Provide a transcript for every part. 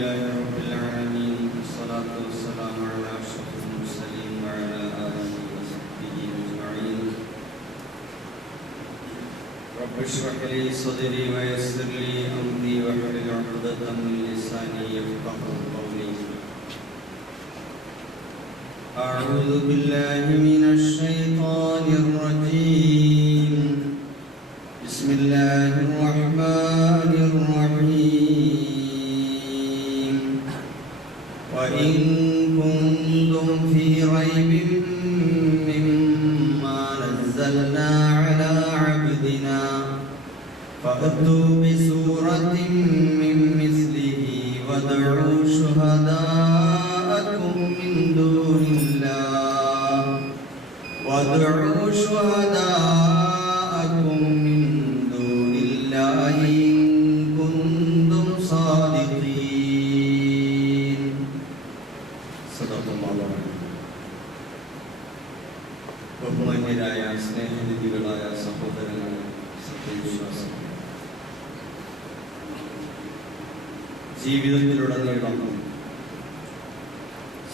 لله رب العالمين والصلاة والسلام على أشرف المرسلين وعلى آله وصحبه أجمعين. رب اشرح لي صدري ويسر لي أمري واحلل عقدة من لساني يفقهوا قولي. أعوذ بالله من الشيطان الرجيم. بسم الله الرحمن الرحيم. وإن كنتم في ريب مما نزلنا على عبدنا فأتوا بسورة من مثله وادعوا شهداءكم من دون الله من دون الله إن كنتم صادقين. صدق الله العظيم. ബഹുമാന്യരായ സ്നേഹനിധികളായ സഹോദരങ്ങളെ, സത്യവിശ്വാസം, ജീവിതത്തിലുടനീളം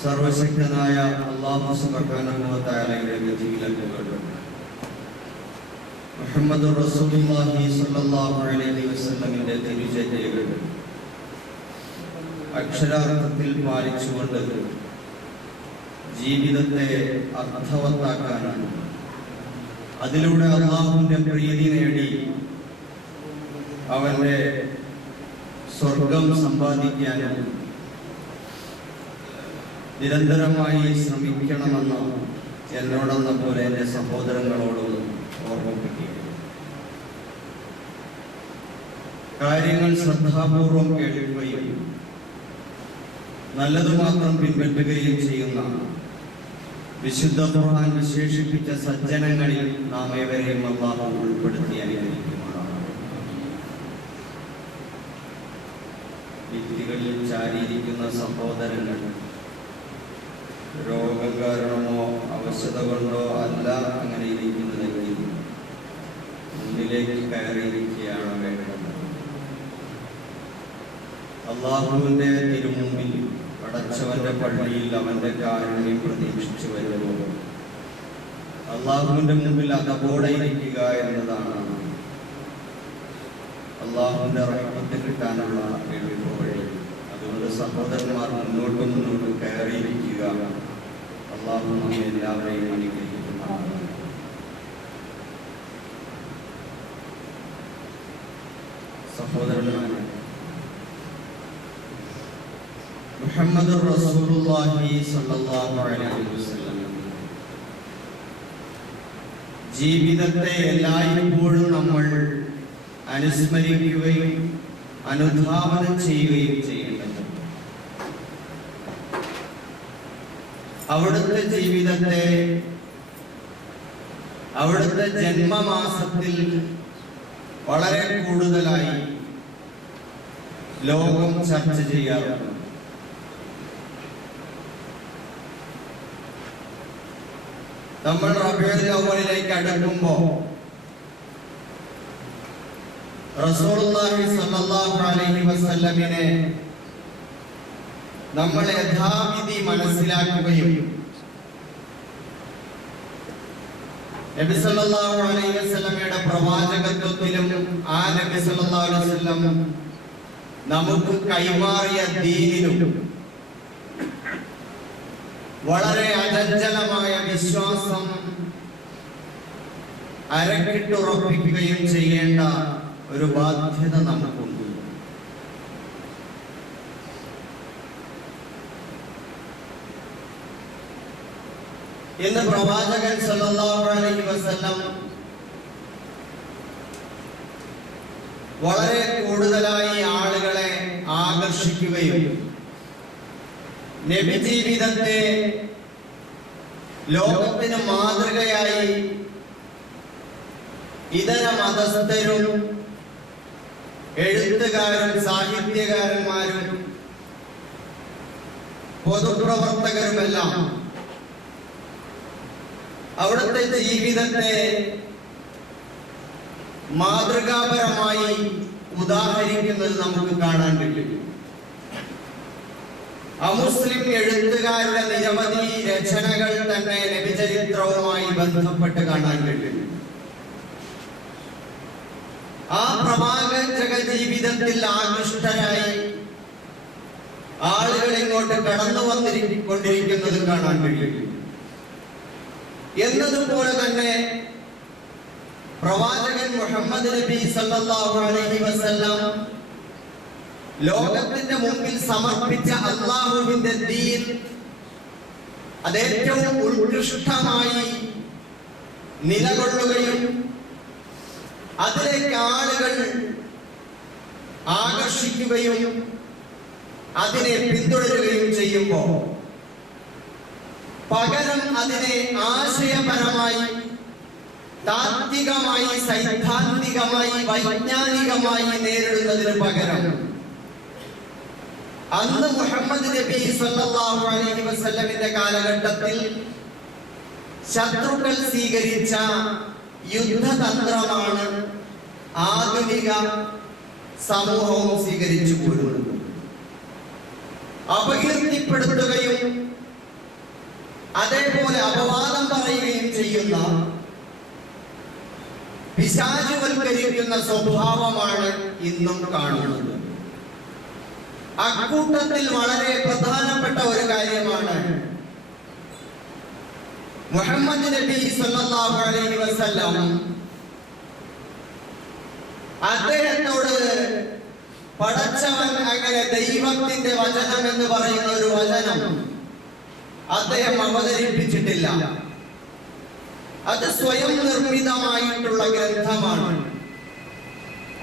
സർവശക്തനായ അല്ലാഹു സുബ്ഹാനഹു വ തആലയുടെ വിധിവിലക്കുകൾ, മുഹമ്മദ് റസൂലുള്ളാഹി സ്വല്ലല്ലാഹു അലൈഹി വസല്ലമിന്റെ തിരുചര്യകൾ അക്ഷരാർത്ഥത്തിൽ പാലിച്ചുകൊണ്ട് ജീവിതത്തെ അർത്ഥവത്താക്കാനാണ്, അതിലൂടെ അല്ലാഹുവിന്റെ പ്രീതി നേടി അവന്റെ സ്വർഗം സമ്പാദിക്കാനും നിരന്തരമായി ശ്രമിക്കണമെന്ന് എന്നോടെന്ന പോലെ എൻ്റെ സഹോദരങ്ങളോടും ഓർമ്മിപ്പിക്കുക. കാര്യങ്ങൾ ശ്രദ്ധാപൂർവം കേൾക്കുകയും നല്ലതു മാത്രം പിൻപറ്റുകയും ചെയ്യുന്ന വിശുദ്ധ ഖുർആൻ വിശേഷിപ്പിച്ച സജ്ജനങ്ങളിൽ നാം ഏവരെയും അല്ലാഹു ഉൾപ്പെടുത്തി അനുഗ്രഹിക്കുമാറാണ്. ഭിത്തികളിൽ ചാരിയിരിക്കുന്ന സഹോദരങ്ങൾ രോഗം കാരണമോ അവശത കൊണ്ടോ അല്ല അങ്ങനെ ഇരിക്കുന്നതെങ്കിൽ മുന്നിലേക്ക് കയറിയിരിക്കുകയാണ് വേണ്ടത്. അല്ലാഹുവിന്റെ തിരുമുമ്പിൽ പടച്ചവന്റെ പള്ളിയിൽ അവന്റെ കാരുണ്യം പ്രതീക്ഷിച്ചു വരുമ്പോൾ അല്ലാഹുവിന്റെ മുമ്പിൽ അതപോടെ ഇരിക്കുക എന്നതാണ് അല്ലാഹുവിന്റെ റഹ്മത്ത് കിട്ടാനുള്ള എളുപ്പ വഴി. അതുകൊണ്ട് സഹോദരന്മാർ മുന്നോട്ട് കയറിയിരിക്കുക. അല്ലാഹു നമ്മെ എല്ലാവരെയും അനുഗ്രഹിക്കുന്നതാണ്. സഹോദരന്മാരെ, മുഹമ്മദ് റസൂലുള്ളാഹി സ്വല്ലല്ലാഹു അലൈഹി വസല്ലം ജീവിതത്തെ എല്ലായ്പ്പോഴും നമ്മൾ അനുസ്മരിക്കുകയും അനുധാവനം ചെയ്യുകയും ചെയ്യേണ്ടത്. അവിടുത്തെ ജീവിതത്തെ അവിടുത്തെ ജന്മമാസത്തിൽ വളരെ കൂടുതലായി ലോകം ചർച്ച ചെയ്യാറുണ്ട്. നമ്മൾ റബീഉൽ അവ്വലിലേക്ക് അടുക്കുമ്പോൾ റസൂലുള്ളാഹി സ്വല്ലല്ലാഹു അലൈഹി വസല്ലമിനെ നമ്മൾ യഥാവിധി മനസ്സിലാക്കുകയും നബി സല്ലല്ലാഹു അലൈഹി വസല്ലമയുടെ പ്രവാചകത്വത്തിലും ആ നബി സല്ലല്ലാഹു അലൈഹി വസല്ലം നമുക്ക് കൈമാറിയ ദീനിലും വളരെ അചഞ്ചലമായ വിശ്വാസം അരക്കിട്ടുറപ്പിക്കുകയും ചെയ്യേണ്ട ഒരു ബാധ്യത നമുക്കുണ്ട്. ഇന്ന് പ്രവാചകൻ സല്ലല്ലാഹു അലൈഹി വസല്ലം വളരെ കൂടുതലായി ആളുകളെ ആകർഷിക്കുകയും നബി ജീവിതത്തെ ലോകത്തിന് മാതൃകയായി ഇതര മതസ്ഥരും എഴുത്തുകാരും സാഹിത്യകാരന്മാരും പൊതുപ്രവർത്തകരുമെല്ലാം അവിടുത്തെ ജീവിതത്തെ മാതൃകാപരമായി ഉദാഹരിക്കുന്നത് നമുക്ക് കാണാൻ കഴിയും. അമുസ്ലിം എഴുത്തുകാരുടെ നിരവധി രചനകൾ തന്നെ നബിചരിത്രവുമായി ബന്ധപ്പെട്ട് കാണാൻ കഴിയും. ആ പ്രവാചക ജീവിതത്തിൽ ആകൃഷ്ടരായി ആളുകൾ ഇങ്ങോട്ട് കടന്നു വന്നിരിക്കൊണ്ടിരിക്കുന്നത് കാണാൻ കഴിയും. എന്നതുപോലെ തന്നെ പ്രവാചകൻ മുഹമ്മദ് നബി സല്ലല്ലാഹു അലൈഹി വസല്ലം ലോകത്തിന്റെ മുമ്പിൽ സമർപ്പിച്ച അല്ലാഹുവിന്റെ ദീൻ അത് ഏറ്റവും ഉത്കൃഷ്ടമായി നിലകൊള്ളുകയും അതിലേക്ക് ആളുകൾ ആകർഷിക്കുകയും അതിനെ പിന്തുടരുകയും ചെയ്യുമ്പോൾ പകരം അതിനെ ആശയപരമായി, താത്വികമായി, സൈദ്ധാന്തികമായി, വൈജ്ഞാനികമായി നേരിടുന്നതിന് പകരം അന്ന് മുഹമ്മദ് നബി സല്ലല്ലാഹു അലൈഹി വസല്ലമിന്റെ കാലഘട്ടത്തിൽ ശത്രുക്കൾ സ്വീകരിച്ച യുദ്ധതന്ത്രമാണ് ആധുനിക സമൂഹവും സ്വീകരിച്ചു പോരുന്നത്. അപകീർത്തിപ്പെടുത്തുകയും അതേപോലെ അപവാദം പറയുകയും ചെയ്യുന്ന, പിശാചുവൽക്കരിക്കുന്ന സ്വഭാവമാണ് ഇന്നും കാണുന്നത്. അക്കൂട്ടത്തിൽ വളരെ പ്രധാനപ്പെട്ട ഒരു കാര്യമാണ് മുഹമ്മദ് നബി സല്ലല്ലാഹു അലൈഹി വസല്ലം അദ്ദേഹത്തോട് പടച്ചവൻ അങ്ങനെ ദൈവത്തിന്റെ വചനം എന്ന് പറയുന്ന ഒരു വചനം അദ്ദേഹം അവതരിപ്പിച്ചിട്ടില്ല. അത് സ്വയം നിർമ്മിതമായിട്ടുള്ള ഗ്രന്ഥമാണ്.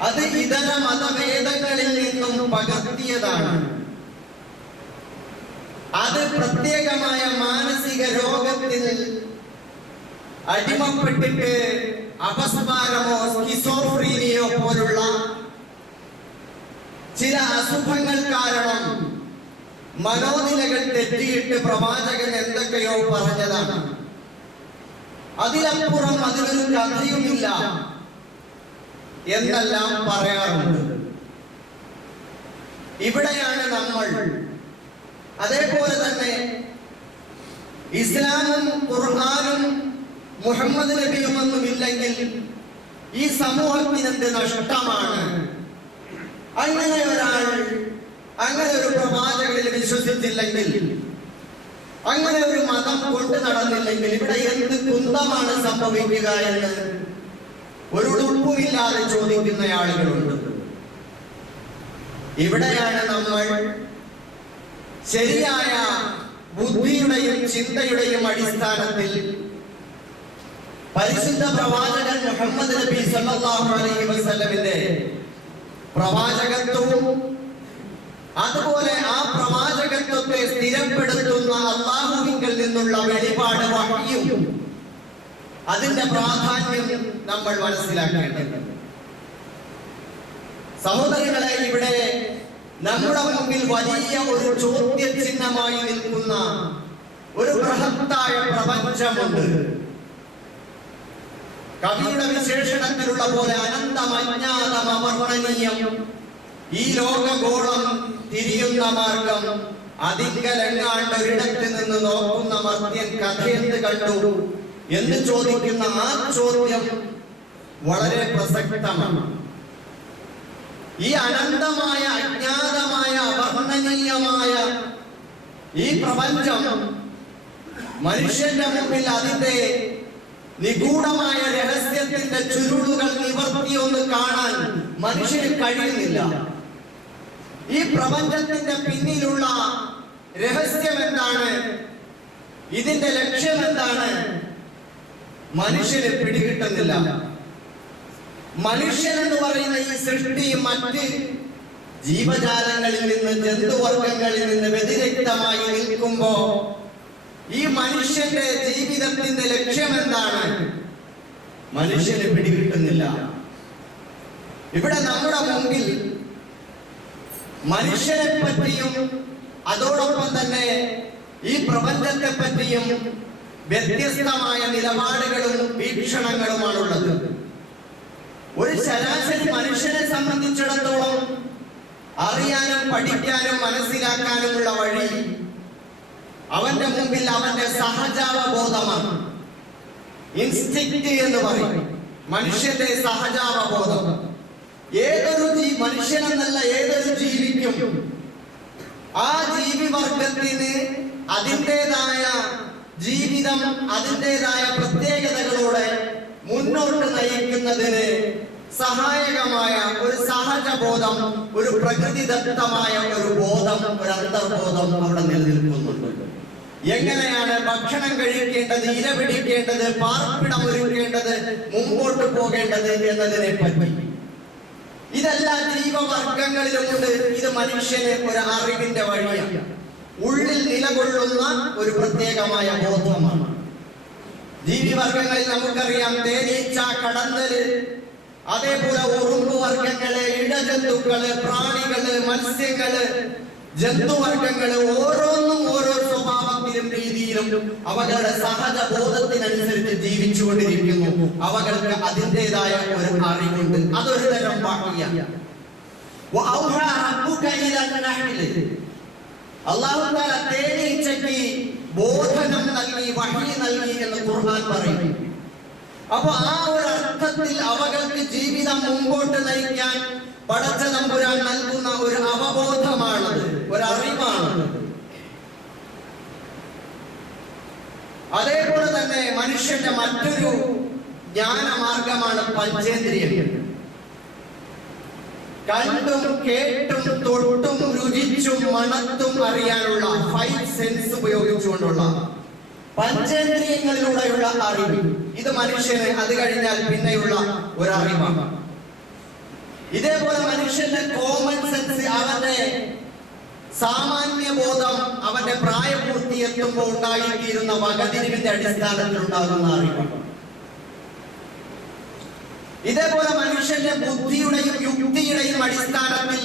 അത് ഇതര മതവേദങ്ങളിൽ നിന്നും പകർത്തിയതാണ്. അത് പ്രത്യേകമായ മാനസിക രോഗത്തിൽ അടിമപ്പെട്ടിട്ട് അപസ്മാരമോ സ്കിസോഫ്രീനിയോ പോലുള്ള ചില അസുഖങ്ങൾ കാരണം മനോനിലകൾ തെറ്റിയിട്ട് പ്രവാചകൻ എന്തൊക്കെയോ പറഞ്ഞതാണ്. അതിലപ്പുറം അതിനൊരു കഥയുമില്ല എന്നെല്ലാം പറയാറുണ്ട്. ഇവിടെയാണ് നമ്മൾ, അതേപോലെ തന്നെ ഇസ്ലാമും ഖുർആനും മുഹമ്മദ് നബിയുമൊന്നും ഇല്ലെങ്കിൽ ഈ സമൂഹത്തിന് എന്ത് നഷ്ടമാണ്? അങ്ങനെ ഒരാൾ അങ്ങനെ ഒരു പ്രവാചകനിൽ വിശ്വസിച്ചില്ലെങ്കിൽ, അങ്ങനെ ഒരു മതം കൊണ്ടു നടന്നില്ലെങ്കിൽ ഇവിടെ എന്ത് കുന്തമാണ് സംഭവിക്കുക എന്ന് ഒരു ഉടുപ്പുമില്ലാതെ ചോദിക്കുന്ന ആളുകളുണ്ട്. ഇവിടെയാണ് നമ്മൾ ശരിയായ ബുദ്ധിയുടെയും ചിന്തയുടെയും അടിസ്ഥാനത്തിൽ പരിശുദ്ധ പ്രവാചകൻ മുഹമ്മദ് നബി സല്ലല്ലാഹു അലൈഹി വസല്ലമിന്റെ പ്രവാചകത്വവും അതുപോലെ ആ പ്രവാചകത്വത്തെ സ്ഥിരപ്പെടുത്തുന്ന അല്ലാഹുവിങ്കൽ നിന്നുള്ള വെളിപാട് വഹ്യും അതിന്റെ പ്രാധാന്യം നമ്മൾ മനസ്സിലാക്കേണ്ടതുണ്ട്. സഹോദരങ്ങളെ, ഇവിടെ നമ്മുടെ മുമ്പിൽ വലിയ ഒരു ചോദ്യചിഹ്നമായി നിൽക്കുന്ന ഒരു ബൃഹത്തായ പ്രപഞ്ചമുണ്ട്. കവിയുടെ വിശേഷണത്തിലുള്ള പോലെ അനന്തം, അജ്ഞാതം, അവർണ്ണനീയം, ഈ ലോകഗോളം തിരിയുന്ന മാർഗം, അതിങ്കലെങ്ങാണ്ട് ഒരിടത്ത് നിന്ന് നോക്കുന്ന മർത്യൻ കഥയെന്ന് കണ്ടു എന്ന് ചോദിക്കുന്ന ആ ചോദ്യം വളരെ പ്രസക്തമാണ്. ഈ അനന്തമായ, അജ്ഞാതമായ, അവർണ്ണനീയമായ ഈ പ്രപഞ്ചം മനുഷ്യന്റെ മുമ്പിൽ അതിന്റെ നിഗൂഢമായ രഹസ്യത്തിന്റെ ചുരുളുകൾ നിവർത്തിയൊന്ന് കാണാൻ മനുഷ്യന് കഴിയുന്നില്ല. ഈ പ്രപഞ്ചത്തിന്റെ പിന്നിലുള്ള രഹസ്യം എന്താണ്? ഇതിന്റെ ലക്ഷ്യം എന്താണ്? മനുഷ്യന് പിടികിട്ടുന്നില്ല. മനുഷ്യൻ എന്ന് പറയുന്ന ഈ സൃഷ്ടി മറ്റ് ജീവജാലങ്ങളിൽ നിന്ന്, ജന്തുവർഗങ്ങളിൽ നിന്ന് വ്യതിരിക്തമായി നിൽക്കുമ്പോ ഈ മനുഷ്യന്റെ ജീവിതത്തിന്റെ ലക്ഷ്യം എന്താണ്? മനുഷ്യന് പിടികിട്ടുന്നില്ല. ഇവിടെ നമ്മുടെ മുമ്പിൽ മനുഷ്യനെ പറ്റിയും അതോടൊപ്പം തന്നെ ഈ പ്രപഞ്ചത്തെ പറ്റിയും വ്യത്യസ്തമായ നിലപാടുകളും വീക്ഷണങ്ങളുമാണുള്ളത്. ഒരു ശരാശരി മനുഷ്യനെ സംബന്ധിച്ചിടത്തോളം അറിയാനും പഠിക്കാനും മനസ്സിലാക്കാനുമുള്ള വഴി അവന്റെ മുമ്പിൽ അവന്റെ സഹജാവബോധമാണ്. ഇൻസ്റ്റിക്റ്റ് എന്ന് പറയും, മനുഷ്യന്റെ സഹജാവബോധം. മനുഷ്യനെന്നല്ല ഏതൊരു ജീവിക്കും ആ ജീവിവർഗത്തിന് അതിൻ്റെതായ ജീവിതം, അതിൻ്റെതായ പ്രത്യേകതകളോടെ മുന്നോട്ട് നയിക്കുന്നതിന് സഹായകമായ ഒരു സഹജബോധം, ഒരു പ്രകൃതിദത്തമായ ഒരു ബോധം, ഒരു അന്തർബോധം അവിടെ നിലനിൽക്കുന്നുണ്ട്. എങ്ങനെയാണ് ഭക്ഷണം കഴിക്കേണ്ടത്, ഇര പിടിക്കേണ്ടത്, പാർപ്പിടം ഒരുക്കേണ്ടത്, മുമ്പോട്ട് പോകേണ്ടത് എന്നതിനെ പറ്റി ഇതെല്ലാ ജീവവർഗങ്ങളിലുമുണ്ട്. ഇത് മനുഷ്യന് ഒരു അറിവിന്റെ വഴിയാണ്, ഉള്ളിൽ നിലകൊള്ളുന്ന ഒരു പ്രത്യേകമായ ബോധമാണ്. ജീവിവർഗങ്ങളിൽ നമുക്കറിയാം, തേനീച്ച, കടന്തല്, അതേപോലെ ഉറുമ്പ് വർഗങ്ങള്, ഇഴജന്തുക്കള്, പ്രാണികള്, മത്സ്യങ്ങള്, ജന്തുവർഗങ്ങള് ഓരോന്നും ഓരോ സ്വഭാവത്തിലും രീതിയിലും അവകളുടെ സഹജ ബോധത്തിനനുസരിച്ച് ജീവിച്ചുകൊണ്ടിരിക്കുന്നു. അവകൾക്ക് അതിൻ്റെതായ ഒരു അറിവുണ്ട്. അതൊരു തരം വാക്യാണ്. അല്ലാഹു തആല തേനീച്ചയ്ക്ക് ബോധനം നൽകി, വഹി നൽകി എന്ന് ഖുർആൻ പറയും. അപ്പൊ ആ ഒരു അർത്ഥത്തിൽ അവകൾക്ക് ജീവിതം മുമ്പോട്ട് നയിക്കാൻ പടച്ച തമ്പുരാൻ നൽകുന്ന ഒരു അവബോധമാണത്, ഒരു അറിവാണ്. അതേപോലെ തന്നെ മനുഷ്യന്റെ മറ്റൊരു ജ്ഞാനമാർഗമാണ് പഞ്ചേന്ദ്രിയം. കണ്ടും കേട്ടും തൊട്ടും രുചിച്ചും മണത്തും അറിയാനുള്ള 5 സെൻസ് ഉപയോഗിച്ചുകൊണ്ടുള്ള പഞ്ചേന്ദ്രിയങ്ങളിലൂടെയുള്ള അറിവ്. ഇത് മനുഷ്യന് അത് കഴിഞ്ഞാൽ പിന്നെയുള്ള ഒരു അറിവാണ്. ഇതേപോലെ മനുഷ്യന്റെ കോമൺ സെൻസ്, അവന്റെ സാമാന്യ ബോധം അവന്റെ പ്രായപൂർത്തി എത്തുമ്പോൾ ഉണ്ടായിത്തീരുന്ന വകതിരിവിന്റെ അടിസ്ഥാനത്തിൽ ഉണ്ടാകുന്ന അറിവാണ്. ഇതേപോലെ മനുഷ്യന്റെ ബുദ്ധിയുടെയും യുക്തിയുടെയും അടിസ്ഥാനത്തിൽ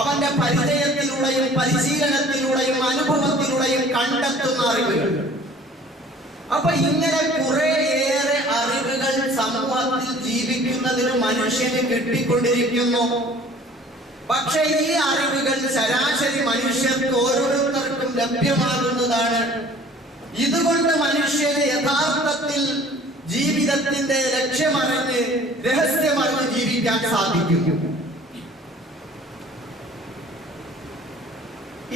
അവന്റെ പരിചയത്തിലൂടെയും പരിശീലനത്തിലൂടെയും അനുഭവത്തിലൂടെയും കണ്ടെത്തുന്ന അറിവുകൾ. അപ്പൊ ഇങ്ങനെ കുറേയേറെ അറിവുകൾ സമൂഹത്തിൽ ജീവിക്കുന്നതിന് മനുഷ്യന് കിട്ടിക്കൊണ്ടിരിക്കുന്നു. പക്ഷെ ഈ അറിവുകൾ ശരാശരി മനുഷ്യർക്ക് ഓരോരുത്തർക്കും ലഭ്യമാകുന്നതാണ്. ഇതുകൊണ്ട് മനുഷ്യന് യഥാർത്ഥത്തിൽ ജീവിതത്തിന്റെ ലക്ഷ്യമറിഞ്ഞ് രഹസ്യമറിഞ്ഞ് ജീവിക്കാൻ സാധിക്കും.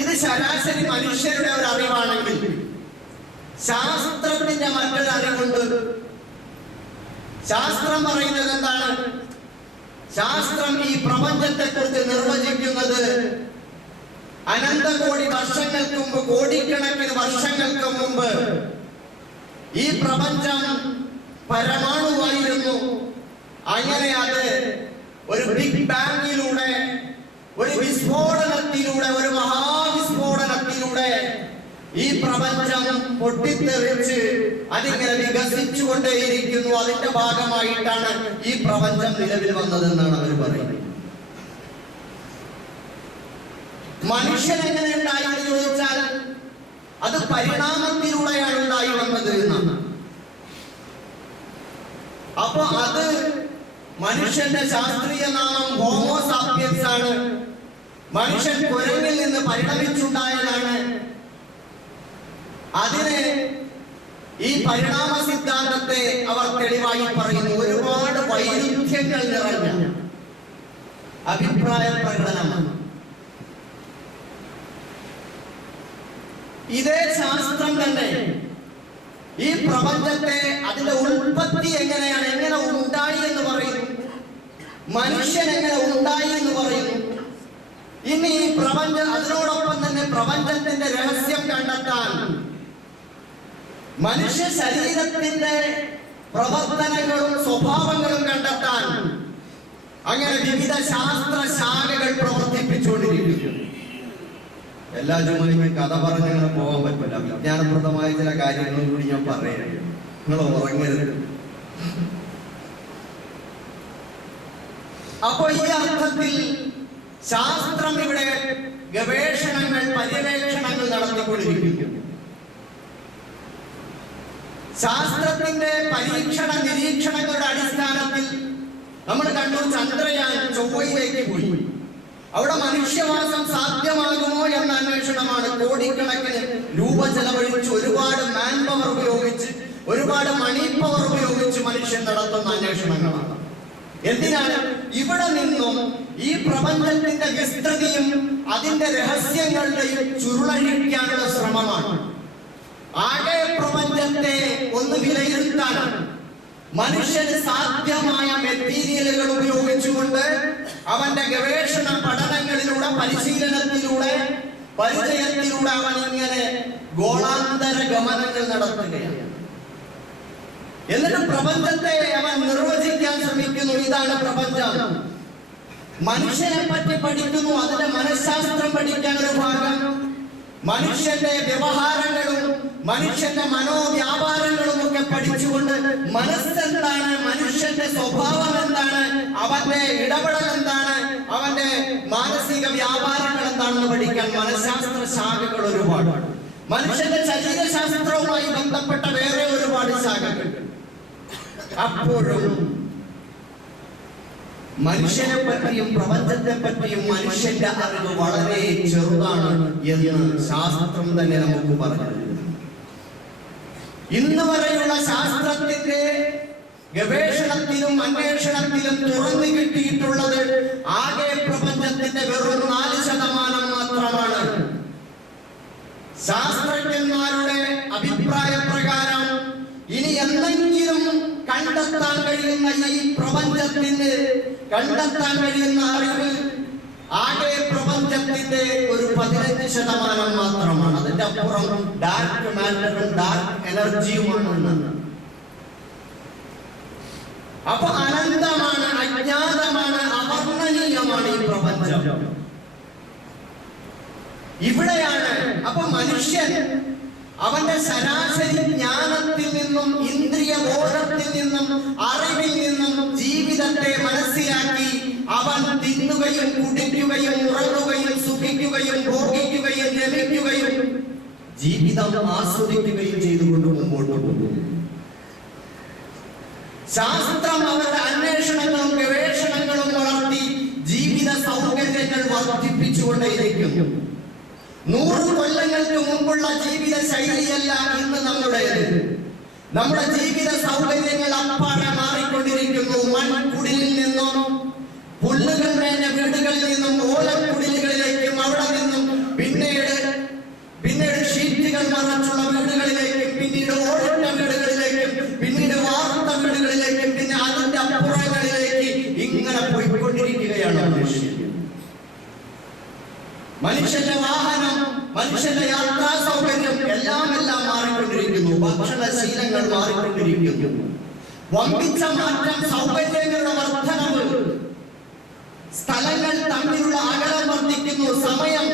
ഇത് ശരാശരി മനുഷ്യരുടെ ഒരു അറിവാണെങ്കിൽ, ശാസ്ത്രത്തിന്റെ മറ്റൊരു അറിവുണ്ട്. ശാസ്ത്രം പറയുന്നത് എന്താണ്? ശാസ്ത്രം ഈ പ്രപഞ്ചത്തെ കുറിച്ച് നിർവചിക്കുന്നത് അനന്തകോടി വർഷങ്ങൾക്ക് മുമ്പ്, കോടിക്കണക്കിന് വർഷങ്ങൾക്ക് മുമ്പ് ഈ പ്രപഞ്ചം പരമാണുവായിരുന്നു. അങ്ങനെ അത് ഒരു ബിഗ് ബാങ്ങിലൂടെ, ഒരു വിസ്ഫോടനത്തിലൂടെ, ഒരു മഹാവിസ്ഫോടനത്തിലൂടെ ഈ പ്രപഞ്ചം പൊട്ടിത്തെറിച്ച് അതിങ്ങനെ വികസിച്ചുകൊണ്ടേയിരിക്കുന്നു. അതിന്റെ ഭാഗമായിട്ടാണ് ഈ പ്രപഞ്ചം നിലവിൽ വന്നതെന്നാണ് അവർ പറയുന്നത്. മനുഷ്യൻ എങ്ങനെ ഉണ്ടായി എന്ന് ചോദിച്ചാൽ അത് പരിണാമത്തിലൂടെയാണ് ഉണ്ടായി വന്നത് എന്നാണ്. അപ്പൊ അത് മനുഷ്യന്റെ ശാസ്ത്രീയ നാമം ഹോമോ സാപ്പിയൻസ് ആണ്. മനുഷ്യൻ കുരങ്ങിൽ നിന്ന് പരിണമിച്ചുണ്ടായതാണ്. അതിന് ഈ പരിണാമ സിദ്ധാന്തത്തെ അവർ തെളിവായി പറയുന്നു. ഒരുപാട് വൈരുദ്ധ്യങ്ങൾ നിറഞ്ഞ അഭിപ്രായ പ്രകടനമാണ്. ഇതേ ശാസ്ത്രം തന്നെ ഈ പ്രപഞ്ചത്തെ, അതിന്റെ ഉൽപ്പത്തി എങ്ങനെയാണ്, എങ്ങനെ ഉണ്ടായി എന്ന് പറയുന്നു. മനുഷ്യൻ എങ്ങനെ ഉണ്ടായി എന്ന് പറയുന്നു. ഇനി ഈ പ്രപഞ്ചം, അതിനോടൊപ്പം തന്നെ പ്രപഞ്ചത്തിന്റെ രഹസ്യം കണ്ടെത്താൻ, മനുഷ്യ ശരീരത്തിന്റെ പ്രവർത്തനങ്ങളും സ്വഭാവങ്ങളും കണ്ടെത്താൻ അങ്ങനെ വിവിധ ശാസ്ത്ര ശാഖകൾ പ്രവർത്തിപ്പിച്ചുകൊണ്ടിരിക്കുന്നു. എല്ലാ ജുമയും കഥ പറഞ്ഞങ്ങനെ പോകാൻ പറ്റില്ല. വിജ്ഞാനപ്രദമായ ചില കാര്യങ്ങളും കൂടി ഞാൻ പറയാം, നിങ്ങൾ ഉറങ്ങരുത്. അപ്പൊ ഈ അർത്ഥത്തിൽ ശാസ്ത്രം ഇവിടെ ഗവേഷണങ്ങൾ, പര്യവേക്ഷണങ്ങൾ നടത്തിക്കൊണ്ടിരിക്കുന്നു. ശാസ്ത്രത്തിന്റെ പരീക്ഷണ നിരീക്ഷണങ്ങളുടെ അടിസ്ഥാനത്തിൽ നമ്മൾ കണ്ടു, ചന്ദ്രയാൻ ചൊവ്വയിലേക്ക് പോയി. അവിടെ മനുഷ്യവാസം സാധ്യമാകുമോ എന്ന അന്വേഷണമാണ്. കോടിക്കണക്കിന് രൂപ ചെലവഴിച്ച് ഒരുപാട് മാൻ പവർ ഉപയോഗിച്ച് ഒരുപാട് മണി പവർ ഉപയോഗിച്ച് മനുഷ്യൻ നടത്തുന്ന അന്വേഷണങ്ങളാണ്. എന്തിനാണ്? ഇവിടെ നിന്നും ഈ പ്രപഞ്ചത്തിന്റെ വിസ്തൃതിയും അതിന്റെ രഹസ്യങ്ങളുടെയും ചുരുളഴിക്കാനുള്ള ശ്രമമാണ്. ആകെ പ്രപഞ്ചത്തെ ഒന്ന് വിലയിരുത്താനാണ്. മനുഷ്യന് സാധ്യമായ മെറ്റീരിയലുകൾ ഉപയോഗിച്ചുകൊണ്ട് അവന്റെ ഗവേഷണ പഠനങ്ങളിലൂടെ, പരിശീലനത്തിലൂടെ, പരിചയത്തിലൂടെ അവൻ ഇങ്ങനെ ഗോളാന്തര ഗമനങ്ങൾ നടത്തുകയാണ്. എന്നിട്ട് പ്രപഞ്ചത്തെ അവൻ നിർവചിക്കാൻ ശ്രമിക്കുന്നു. ഇതാണ് പ്രപഞ്ചം. മനുഷ്യനെ പറ്റി പഠിക്കുന്നു. അതിന്റെ മനഃശാസ്ത്രം പഠിക്കാൻ ഒരു ഭാഗം, മനുഷ്യന്റെ വ്യവഹാരങ്ങളും മനുഷ്യന്റെ മനോവ്യാപാരങ്ങളും ഒക്കെ പഠിച്ചുകൊണ്ട് മനസ്സെന്താണ്, മനുഷ്യന്റെ സ്വഭാവം എന്താണ്, അവന്റെ ഇടപെടൽ എന്താണ്, അവന്റെ മാനസിക വ്യാപാരങ്ങൾ എന്താണെന്ന് പഠിക്കാൻ മനഃശാസ്ത്ര ശാഖകൾ ഒരുപാട്. മനുഷ്യന്റെ ശരീരശാസ്ത്രവുമായി ബന്ധപ്പെട്ട വേറെ ഒരുപാട് ശാഖകൾ. അപ്പോഴും മനുഷ്യനെ പറ്റിയും പ്രപഞ്ചത്തെ പറ്റിയും മനുഷ്യന്റെ അറിവ് വളരെ ചെറുതാണ് എന്ന് ശാസ്ത്രം തന്നെ നമുക്ക് പറഞ്ഞു. ഇന്ന് വരെയുള്ള ശാസ്ത്രത്തിന്റെ ഗവേഷണത്തിലും അന്വേഷണത്തിലും തുറന്നു കിട്ടിയിട്ടുള്ളത് ആകെ പ്രപഞ്ചത്തിന്റെ വെറും 4% മാത്രമാണ്. ശാസ്ത്രജ്ഞന്മാരുടെ അഭിപ്രായ പ്രകാരം ഇനി എന്തെങ്കിലും കണ്ടെത്താൻ കഴിയുന്ന ഈ പ്രപഞ്ചത്തിന് കണ്ടെത്താൻ കഴിയുന്ന അറിവ് ആകെ പ്രപഞ്ചത്തിന്റെ ഒരു 15% മാത്രമാണ്. അതിന്റെ അപ്പുറം ഡാർക്ക് മാറ്ററും ഡാർക്ക് എനർജിയുമാണ്. അപ്പൊ അനന്തമാണ്, അജ്ഞാതമാണ്, അവർണ്ണനീയമാണ് ഈ പ്രപഞ്ചം. ഇവിടെയാണ് അപ്പൊ മനുഷ്യൻ അവന്റെ ശരാശരി ജ്ഞാനത്തിൽ നിന്നും, ഇന്ദ്രിയ ബോധത്തിൽ നിന്നും, അറിവിൽ നിന്നും ജീവിതത്തെ മനസ്സിലാക്കി അവൻ തിന്നുകയും കുടിക്കുകയും ഉറങ്ങുകയും സുഖിക്കുകയും ഭോഗിക്കുകയും രമിക്കുകയും ജീവിതം ആസ്വദിക്കുകയും ചെയ്തുകൊണ്ട് മുമ്പോട്ട് പോകുന്നു. ശാസ്ത്രം അവരുടെ അന്വേഷണങ്ങളും ഗവേഷണങ്ങളും വളർത്തി ജീവിത സൗകര്യങ്ങൾ വർദ്ധിപ്പിച്ചുകൊണ്ടേയിരിക്കുന്നു. 100 കൊല്ലങ്ങൾക്ക് മുമ്പുള്ള ജീവിത ശൈലിയല്ല ഇന്ന് നമ്മുടേത്. നമ്മുടെ ജീവിത സൗകര്യങ്ങൾ അപ്പാടെ മാറിക്കൊണ്ടിരിക്കുന്നു. മൺകുടിലിൽ നിന്നും, പുല്ലുകൾ മേഞ്ഞ വീടുകളിൽ നിന്നും ഓലക്കുടിലുകളിലേക്കും, അവിടെ നിന്നും പിന്നീട് ഷീറ്റുകൾ മറച്ചുള്ള വീടുകളിലേക്കും, പിന്നീട് ഓടിട്ട വീടുകളിലേക്കും, പിന്നീട് വാർത്ത വീടുകളിലേക്കും, പിന്നെ അതിന്റെ അപ്പുറങ്ങളിലേക്ക് ഇങ്ങനെ പോയിക്കൊണ്ടിരിക്കുകയാണ് മനുഷ്യൻ. മനുഷ്യന്റെ വാഹനം, മനുഷ്യന്റെ യാത്രാ സൗകര്യം എല്ലാം മാറിക്കൊണ്ടിരിക്കുന്നു. ഭക്ഷണശീലങ്ങൾ മാറിക്കൊണ്ടിരിക്കുന്നു. വമ്പിച്ച മാറ്റം, സൗകര്യങ്ങളുടെ വർധനവ്, സ്ഥലങ്ങൾ തമ്മിലുള്ള അകലം വർദ്ധിക്കുന്നു. സമയം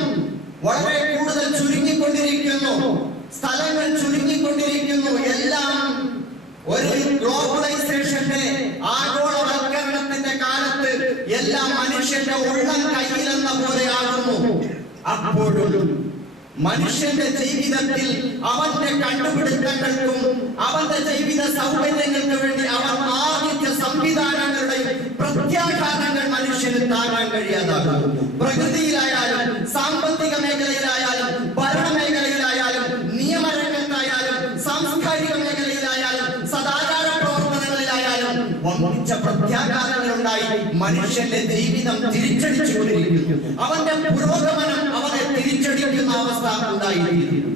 വളരെ കൂടുതൽ ചുരുങ്ങിക്കൊണ്ടിരിക്കുന്നു. സ്ഥലങ്ങൾ ചുരുങ്ങിക്കൊണ്ടിരിക്കുന്നു. എല്ലാം ഒരു ഗ്ലോബലൈസേഷന്റെ, ആഗോളവൽക്കരണത്തിന്റെ കാലത്ത് എല്ലാം മനുഷ്യന്റെ ഉള്ളം കയ്യിലെന്ന പോലെ ആകുന്നു. അപ്പോഴും മനുഷ്യന്റെ ജീവിതത്തിൽ അവന്റെ കണ്ടുപിടുത്തങ്ങൾക്കും അവന്റെ ജീവിത സൗകര്യങ്ങൾക്ക് വേണ്ടി അവൻ ആർജിച്ച സംവിധാനങ്ങളുടെയും പ്രത്യാഘാതങ്ങൾ മനുഷ്യന് താങ്ങാൻ കഴിയാതാകുന്നു. പ്രകൃതിയിലായാലും, സാമ്പത്തിക മേഖലയിലായാലും, ഭരണ മേഖലയിലായാലും, നിയമരംഗത്തായാലും, സാംസ്കാരിക മേഖലയിലായാലും, സദാചാര പ്രവർത്തനങ്ങളിലായാലും വമ്പിച്ച പ്രത്യാഘാതങ്ങളുണ്ടായി മനുഷ്യന്റെ ജീവിതം തിരിച്ചടിച്ചുകൊണ്ടിരിക്കുന്നു. അവന്റെ പുരോഗമനം അവനെ തിരിച്ചടിക്കുന്ന അവസ്ഥ ഉണ്ടായിരിക്കുന്നു.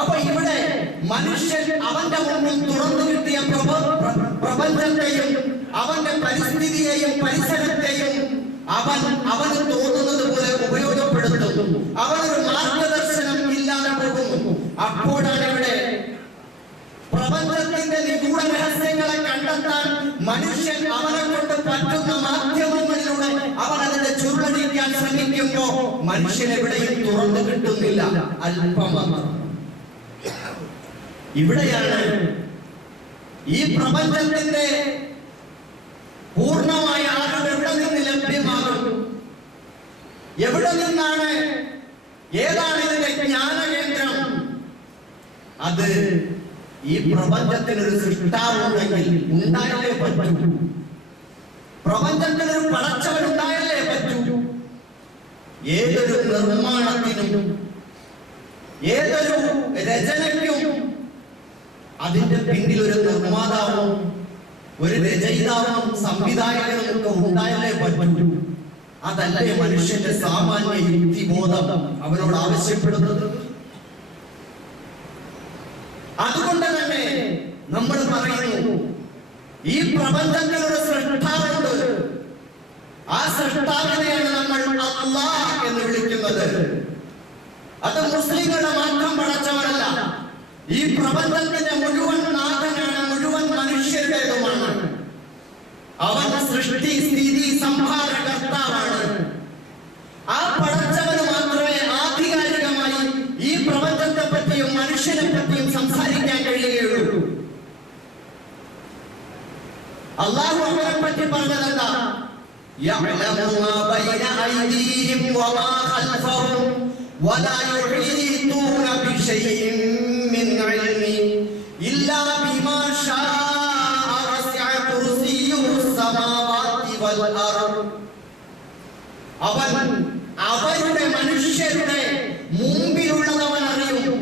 അപ്പൊ ഇവിടെ മനുഷ്യൻ അവന്റെ മുന്നിൽ തുറന്നു കിട്ടിയ പ്രപഞ്ചത്തെയും അവന്റെ പരിസ്ഥിതിയെയും പരിസരത്തെയും അവന് തോന്നുന്നത് പോലെ ഉപയോഗപ്പെടുത്തുന്നു. അവനൊരു മാർഗദർശനം ഇല്ലാതെ പോകുന്നു. അപ്പോഴാണ് ഇവിടെ പ്രപഞ്ചത്തിന്റെ നിഗൂഢ രഹസ്യങ്ങളെ കണ്ടെത്താൻ മനുഷ്യൻ അവനെ കൊണ്ട് പറ്റുന്ന മാധ്യമങ്ങളിലൂടെ അവൻ അതിന്റെ ചുരുളടിക്കാൻ ശ്രമിക്കുമ്പോ മനുഷ്യൻ എവിടെയും തുറന്നു കിട്ടുന്നില്ല, അല്പമാണ്. ഇവിടെയാണ് ഈ പ്രപഞ്ചത്തിന്റെ പൂർണ്ണമായ അറിവ് എവിടെ നിന്ന് ലഭ്യമാകും, എവിടെ നിന്നാണ്, ഏതാണ് ഇതിന്റെ ജ്ഞാനകേന്ദ്രം? അത് ഈ പ്രപഞ്ചത്തിനൊരു സൃഷ്ടാവുണ്ടെങ്കിൽ ഉണ്ടായാലേ പറ്റൂ. പ്രപഞ്ചത്തിനൊരു പടച്ചവൻ ഉണ്ടായാലേ പറ്റൂ. ഏതൊരു നിർമ്മാണത്തിനും ഏതൊരു രചനയ്ക്കും അതിന്റെ പിന്നിൽ ഒരു നിർമ്മാതാവും ഒരു രചയിതാവും സംവിധായകനും ഒക്കെ ഉണ്ടായാലേ പറ്റൂ. അതല്ലേ മനുഷ്യന്റെ സാമാന്യ യുക്തിബോധം അവനോട് ആവശ്യപ്പെടുന്നത്. അതുകൊണ്ട് തന്നെ നമ്മൾ പറയുന്നു, ഈ പ്രപഞ്ചത്തിൽ ഒരു സൃഷ്ടാവുണ്ട്. ആ സൃഷ്ടാവിനെയാണ് നമ്മൾ അല്ലാഹ് എന്ന് വിളിക്കുന്നത്. അത് മുസ്ലിങ്ങളുടെ മാത്രം പടച്ചവനല്ല, ഈ പ്രപഞ്ചത്തിന്റെ മുഴുവൻ നാഥനാണ്, മുഴുവൻ മനുഷ്യരുടേതുമാണ്. അവൻ സൃഷ്ടി സ്ഥിതി സംഹാരകർത്താവാണ്. ആ പടച്ചവന് മാത്രമേ ആധികാരികമായി ഈ പ്രപഞ്ചത്തെ പറ്റിയും മനുഷ്യനെ പറ്റിയും സംസാരിക്കാൻ കഴിയുകയുള്ളൂ. അല്ലാഹു അവനെ പറ്റി പറഞ്ഞതെന്താ? യഅലമു മാ ബൈന ഐദീഹിം വമാ ഖൽഫഹും വലാ യുഹീതൂന ബിശൈഇൻ മിൻ ഇൽമി ഇല്ലാ ബിമാ ശാഅ വസിഅ കുർസിയ്യുഹു സ്സമാവാതി വൽ അർദ്. അവൻ അവരുടെ മനുഷ്യരുടെ മുമ്പിലുള്ളതവൻ അറിയും.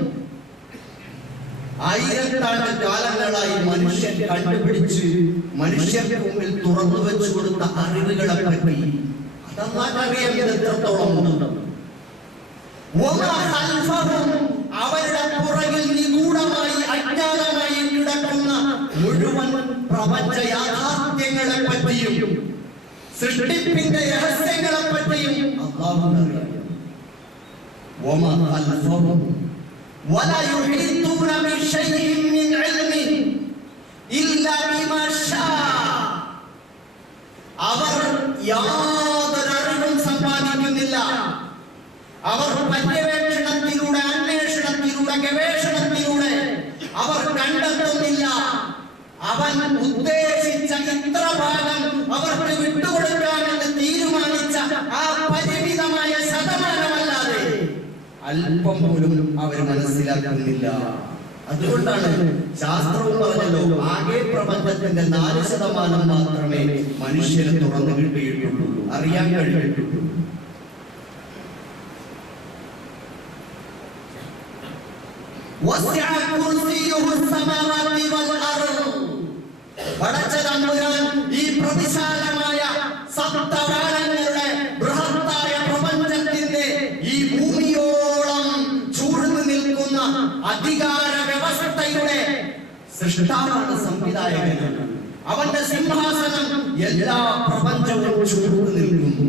ആയിരത്താണ്ട് കാലങ്ങളായി മനുഷ്യൻ കണ്ടുപിടിച്ച് മനുഷ്യർക്ക് മുമ്പിൽ തുറന്നു വെച്ചു കൊടുത്ത അറിവുകളെ പറ്റി അതറിയാൻ എത്രത്തോളം ഉണ്ടെന്ന്. അവരുടെ പുറകിൽ നിഗൂഢമായി അജ്ഞാതമായി കിടക്കുന്ന മുഴുവൻ പ്രപഞ്ച യാഥാർത്ഥ്യങ്ങളെ പറ്റിയും സൃഷ്ടിപ്പിന്റെ രഹസ്യങ്ങളെ പറ്റിയും അല്ലാഹുവിനറിയാം. ولا يحيطون بشيء من علمه إلا بما شاء. അവർ യാതൊരു അറിവും സമ്പാദിക്കുന്നില്ല. അവർ പര്യവേക്ഷണത്തിലൂടെ, അന്വേഷണത്തിലൂടെ, ഗവേഷണത്തിലൂടെ അവർ കണ്ടെത്തുന്നില്ല. അവൻ ഉദ്ദേശിച്ച ഇത്ര ഭാഗം അവർക്ക് വിട്ടുകൊടുക്കാമെന്ന് തീരുമാനിച്ച ആ പരിമിതമായ ശതമാനമല്ലാതെ അല്പം പോലും അവർ മനസ്സിലാക്കുന്നില്ല. അതുകൊണ്ടാണ് ശാസ്ത്രവും പറഞ്ഞല്ലോ, ആകെ പ്രപഞ്ചത്തിന്റെ 4% മാത്രമേ മനുഷ്യന് തുറന്നു കിട്ടിയിട്ടുള്ളൂ, അറിയാൻ കഴിഞ്ഞിട്ടുള്ളൂ. പടച്ചതമ്പുരാൻ ഈ പ്രതിശാലമായ സപ്തവാനങ്ങളുടെ ബൃഹത്തായ പ്രപഞ്ചത്തിന്റെ ഈ ഭൂമിയോളം ചൂഴ്ന്നു നിൽക്കുന്ന അധികാര വ്യവസ്ഥയുടെ സൃഷ്ടാവാണ്, സംവിധായകനാണ്. അവന്റെ സിംഹാസനം എല്ലാ പ്രപഞ്ചവും ചൂഴ്ന്നു നിൽക്കുന്നു.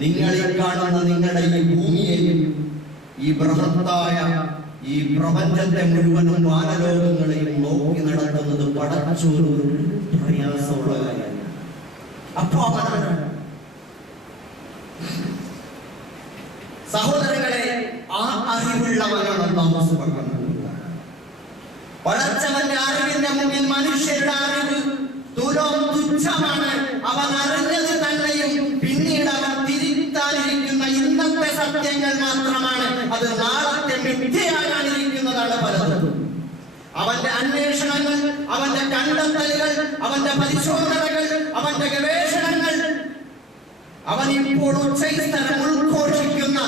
നിങ്ങളെ കാണുന്ന നിങ്ങളുടെ ഈ ഭൂമിയെയും ഈ ബൃഹത്തായ ഈ പ്രപഞ്ചത്തെ മുഴുവനും വാനലോകങ്ങളെയും നോക്കി നടത്തുന്നത് പടച്ചൊരു പ്രയാസമുള്ള കാര്യമാണ്. അപ്പോ അവനാണ്. സഹോദരങ്ങളെ, ആ അറിവുള്ളവനാണ് അല്ലാഹു സുബ്ഹാനഹു വ തആല. പടച്ചവന്റെ അറിവിന്റെ മുന്നിൽ മനുഷ്യരുടെ അറിവ് തുച്ഛമാണ്. അവൻ അറിഞ്ഞത് തന്നെയും പിന്നീട് അവൻ തിരുത്താനിരിക്കുന്ന ഇന്നത്തെ സത്യങ്ങൾ മാത്രമാണ്. അത് നാളത്തെ മിഥ്യയാകാനിരിക്കുന്നതാണ് പലതും. അവന്റെ അന്വേഷണങ്ങൾ, അവന്റെ കണ്ടെത്തലുകൾ, അവന്റെ പരിശോധനകൾ, അവന്റെ ഗവേഷണങ്ങൾ, അവൻ ഇപ്പോൾ ഉച്ചസ്ഥലം ഉദ്ഘോഷിക്കുന്ന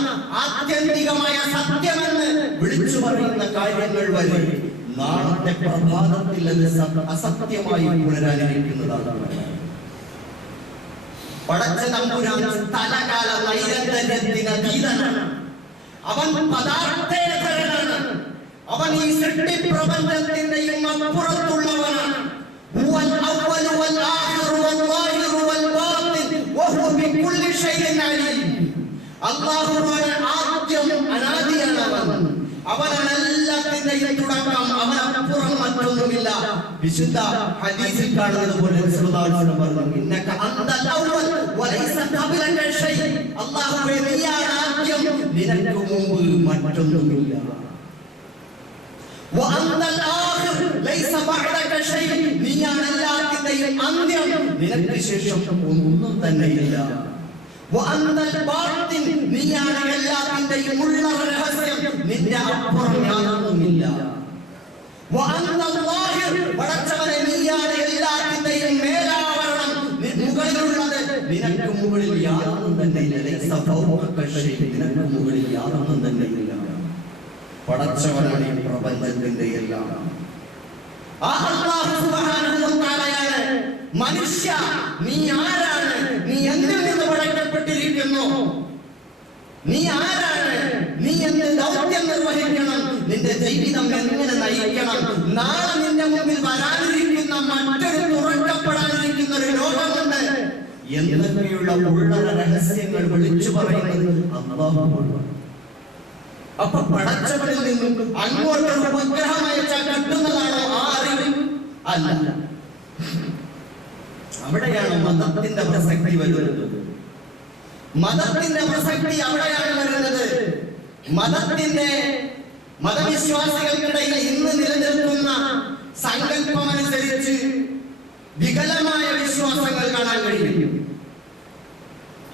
ആത്യന്തികമായ സത്യമെന്ന് വിളിച്ചു പറയുന്ന കാര്യങ്ങൾ വരെ നാളത്തെ പ്രഭാതത്തിൽ അസത്യമായി പുനരാനിരിക്കുന്നതാണ്. പടച്ച തമ്പുരാൻ സ്ഥലകാല നൈരന്തര്യത്തിന് അതീതനാണ്. അവൻ പദാർത്ഥേതരനാണ്. അവൻ ഈ സൃഷ്ടി പ്രപഞ്ചത്തിന്റെയും അപ്പുറത്തുള്ളവനാണ്. ഹുവൽ അവ്വലു വൽ ആഖിറു വൽ ളാഹിറു വൽ ബാത്തിൻ വഹുവ ബികുല്ലി ഷൈഇൻ അലീം. അല്ലാഹുവാണ് ആദ്യം, അനാദിയാണ് അവൻ. അവനാണ് എല്ലാത്തിന്റെയും തുടക്കം. അവനപ്പുറം മറ്റൊന്നുമില്ല. വിശുദ്ധ ഹദീസിൽ കാണുന്നത് പോലെ റസൂലുള്ളാഹി സ്വല്ലല്ലാഹു അലൈഹി വസല്ലം ഇന്നക അൻതൽ അവ്വൽ വലൈസ ഖബലക ഷൈ. അല്ലാഹുവേ, നീയാണ് ആദ്യം, നിനക്ക് മുമ്പ് മറ്റൊന്നുമില്ല. വഅൻതൽ ആഖിർ ലൈസ ബഅദക ഷൈ. നീയാണ് എല്ലാത്തിന്റെയും അന്ത്യം, നിനക്ക് ശേഷം ഒന്നും തന്നെയില്ല. വഅൻതൽ ബാത്തിൻ. നീയാണ് എല്ലാത്തിന്റെയും ഉള്ള രഹസ്യം, നിന്റെ അപ്പുറം യാതൊന്നുമില്ല. വഅൻതൽ ളാഹിർ. പടച്ചവനെ, നീയാണ് എല്ലാ തന്നെ ഇല്ല. ലൈസ ഫൗഖക ശൈഇൻ, നിനക്ക് മുകളിൽ യാതൊന്നും തന്നെ ഇല്ല. പടച്ചവനാണ് ഈ പ്രപഞ്ചത്തിന്റെ എല്ലാം. ആ അല്ലാഹു സുബ്ഹാനഹു വ തആലയാണ് മനുഷ്യ നീ ആരാണ്, നീ എന്തിൽ നിന്ന് പടക്കപ്പെട്ടിരിക്കുന്നു, നീ ആരാണ്, നീ എന്ത് ദൗത്യം നിർവഹിക്കണം, നിന്റെ ജീവിതം എങ്ങനെ നയിക്കണം, നാളെ നിന്റെ മുമ്പിൽ വരാനിരിക്കുന്ന മറ്റൊരു തുറക്കപ്പെടാനിരിക്കുന്ന ഒരു ലോകമുണ്ട് എന്നൊക്കെയുള്ള ഉള്ളറ രഹസ്യങ്ങൾ വിളിച്ചു പറയുന്നത് അല്ലാഹുവാണ്. അപ്പൊ പടച്ചവനിൽ നിന്നും അങ്ങോട്ടൊരു ഉപഗ്രഹം അയച്ചാൽ കിട്ടുന്നതാണോ ആ അറിവ്? അല്ല. അവിടെയാണ് മതത്തിന്റെ പ്രസക്തി വരുന്നത്. മതത്തിന്റെ പ്രസക്തി അവിടെയാണ് വരുന്നത്. മതവിശ്വാസികൾക്കിടയിൽ ഇന്ന് നിലനിൽക്കുന്ന സങ്കല്പമനുസരിച്ച് വികലമായ വിശ്വാസങ്ങൾ കാണാൻ കഴിയും.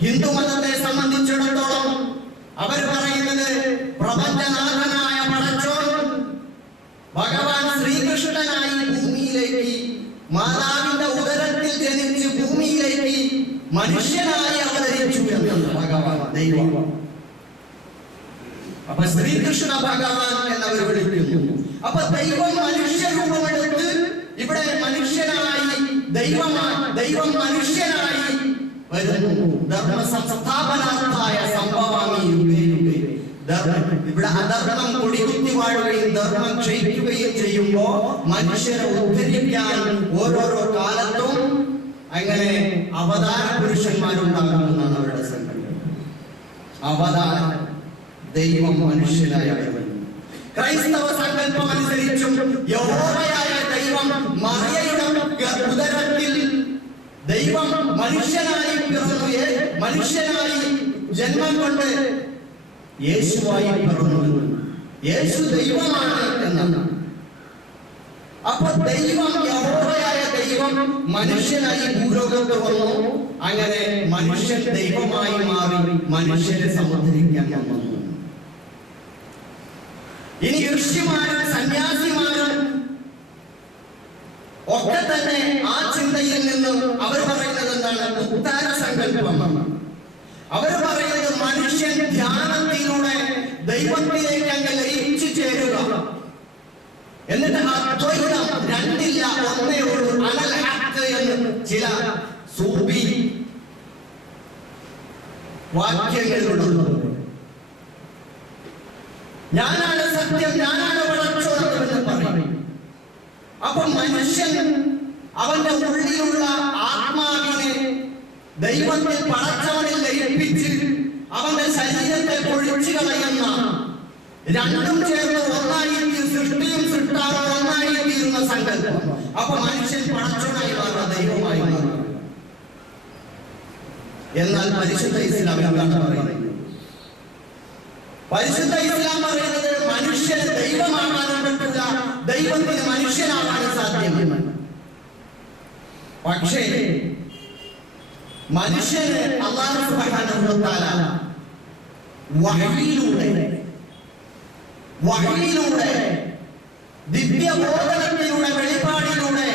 ഹിന്ദു മതത്തെ സംബന്ധിച്ചിടത്തോളം അവർ പറയുന്നത് പ്രപഞ്ചനാഥനായ പടച്ചോൻ ഭഗവാൻ ശ്രീകൃഷ്ണനായി ഭൂമിയിലേക്ക്, മാതാവിന്റെ ഉദരത്തിൽ ജനിച്ച് ഭൂമിയിലേക്ക് മനുഷ്യനായി അവതരിച്ചു എന്നാണ് ഭഗവാൻ ദൈവം. അപ്പൊ ശ്രീകൃഷ്ണ ഭഗവാൻ എന്നവർ വിളിക്കുന്നു. അപ്പൊ ദൈവം മനുഷ്യരൂപമെടുത്ത് ഇവിടെ മനുഷ്യനായി, ദൈവം മനുഷ്യനായി വരുന്നു. ധർമ്മ സംസ്ഥാപനാർത്ഥായ സംഭവാമി യുഗേ യുഗേ. ഇവിടെ അധർമ്മം കൊടികുത്തി വാഴുകയും ധർമ്മം ക്ഷയിക്കുകയും ചെയ്യുമ്പോ മനുഷ്യരെ ഉദ്ധരിക്കാൻ ഓരോരോ കാലത്തും അങ്ങനെ അവതാര പുരുഷന്മാരുണ്ടാകുമെന്നാണ് അവരുടെ സങ്കല്പം. അവതാരം ദൈവം മനുഷ്യനായി വരുന്നു. ക്രൈസ്തവ സങ്കല്പം അനുസരിച്ചും യഹോവയായ ദൈവം മറിയയുടെ ഉദരത്തിൽ ദൈവം മനുഷ്യനായി പിറന്നു, മനുഷ്യനായി ജന്മം കൊണ്ട് യേശുവായി പിറന്നു. യേശു ദൈവമാണ് എന്നാണ്. അപ്പൊ ദൈവം, യഹോവയായ ദൈവം മനുഷ്യനായി ഭൂലോകത്ത് വന്നു. അങ്ങനെ മനുഷ്യൻ ദൈവമായി മാറി മനുഷ്യരെ സമുദ്ധരിക്കാൻ വന്നു. ഇനി ഋഷിമാരും സന്യാസിമാരും ഒക്കെ തന്നെ ആ ചിന്തയിൽ നിന്നും അവർ പറയുന്നത് എന്താണ്? ഉത്താര സങ്കല്പം. അവർ പറയുന്നത് മനുഷ്യൻ ധ്യാനത്തിലൂടെ ദൈവത്തിലേക്ക് അങ്ങ് ലയിച്ചു ചേരുക, എന്നിട്ട് അദ്വൈതം രണ്ടില്ല ഒന്നേ ഉള്ളൂ, അനൽ ഹഖ് എന്ന് ചില സൂഫി വാക്യങ്ങളിലുള്ളത്. ഞാനാണ് സത്യം, ഞാനാണ് പടച്ചോൻ എന്ന് പറയും. അപ്പൊ മനുഷ്യൻ അവന്റെ ഉള്ളിലുള്ള ആത്മാവിനെ ദൈവത്തിൽ പടച്ചവനിൽ ലയിപ്പിച്ച് അവന്റെ ശരീരത്തെ പൊഴിച്ചു കളയുന്ന, രണ്ടും ചേർന്ന് ഒന്നായി, സൃഷ്ടിയും സൃഷ്ടാവും ഒന്നായി തീരുന്ന സങ്കല്പം. അപ്പൊ മനുഷ്യൻ പടച്ചവനായി മാറുക, ദൈവമായി മാറുക. എന്നാൽ പരിശുദ്ധ ഇസ്ലാം എന്താണ് പറയുന്നത്? പരിശുദ്ധ ഇസ്ലാം പറയുന്നത് മനുഷ്യന് ദൈവമാകാനും പറ്റില്ല, ദൈവത്തിന് മനുഷ്യനാകാനും സാധ്യമല്ല. പക്ഷേ മനുഷ്യന് അല്ലാഹു സുബ്ഹാനഹു വ തആല വഹയിലൂടെ ദിവ്യബോധനത്തിലൂടെ വെളിപാടിലൂടെ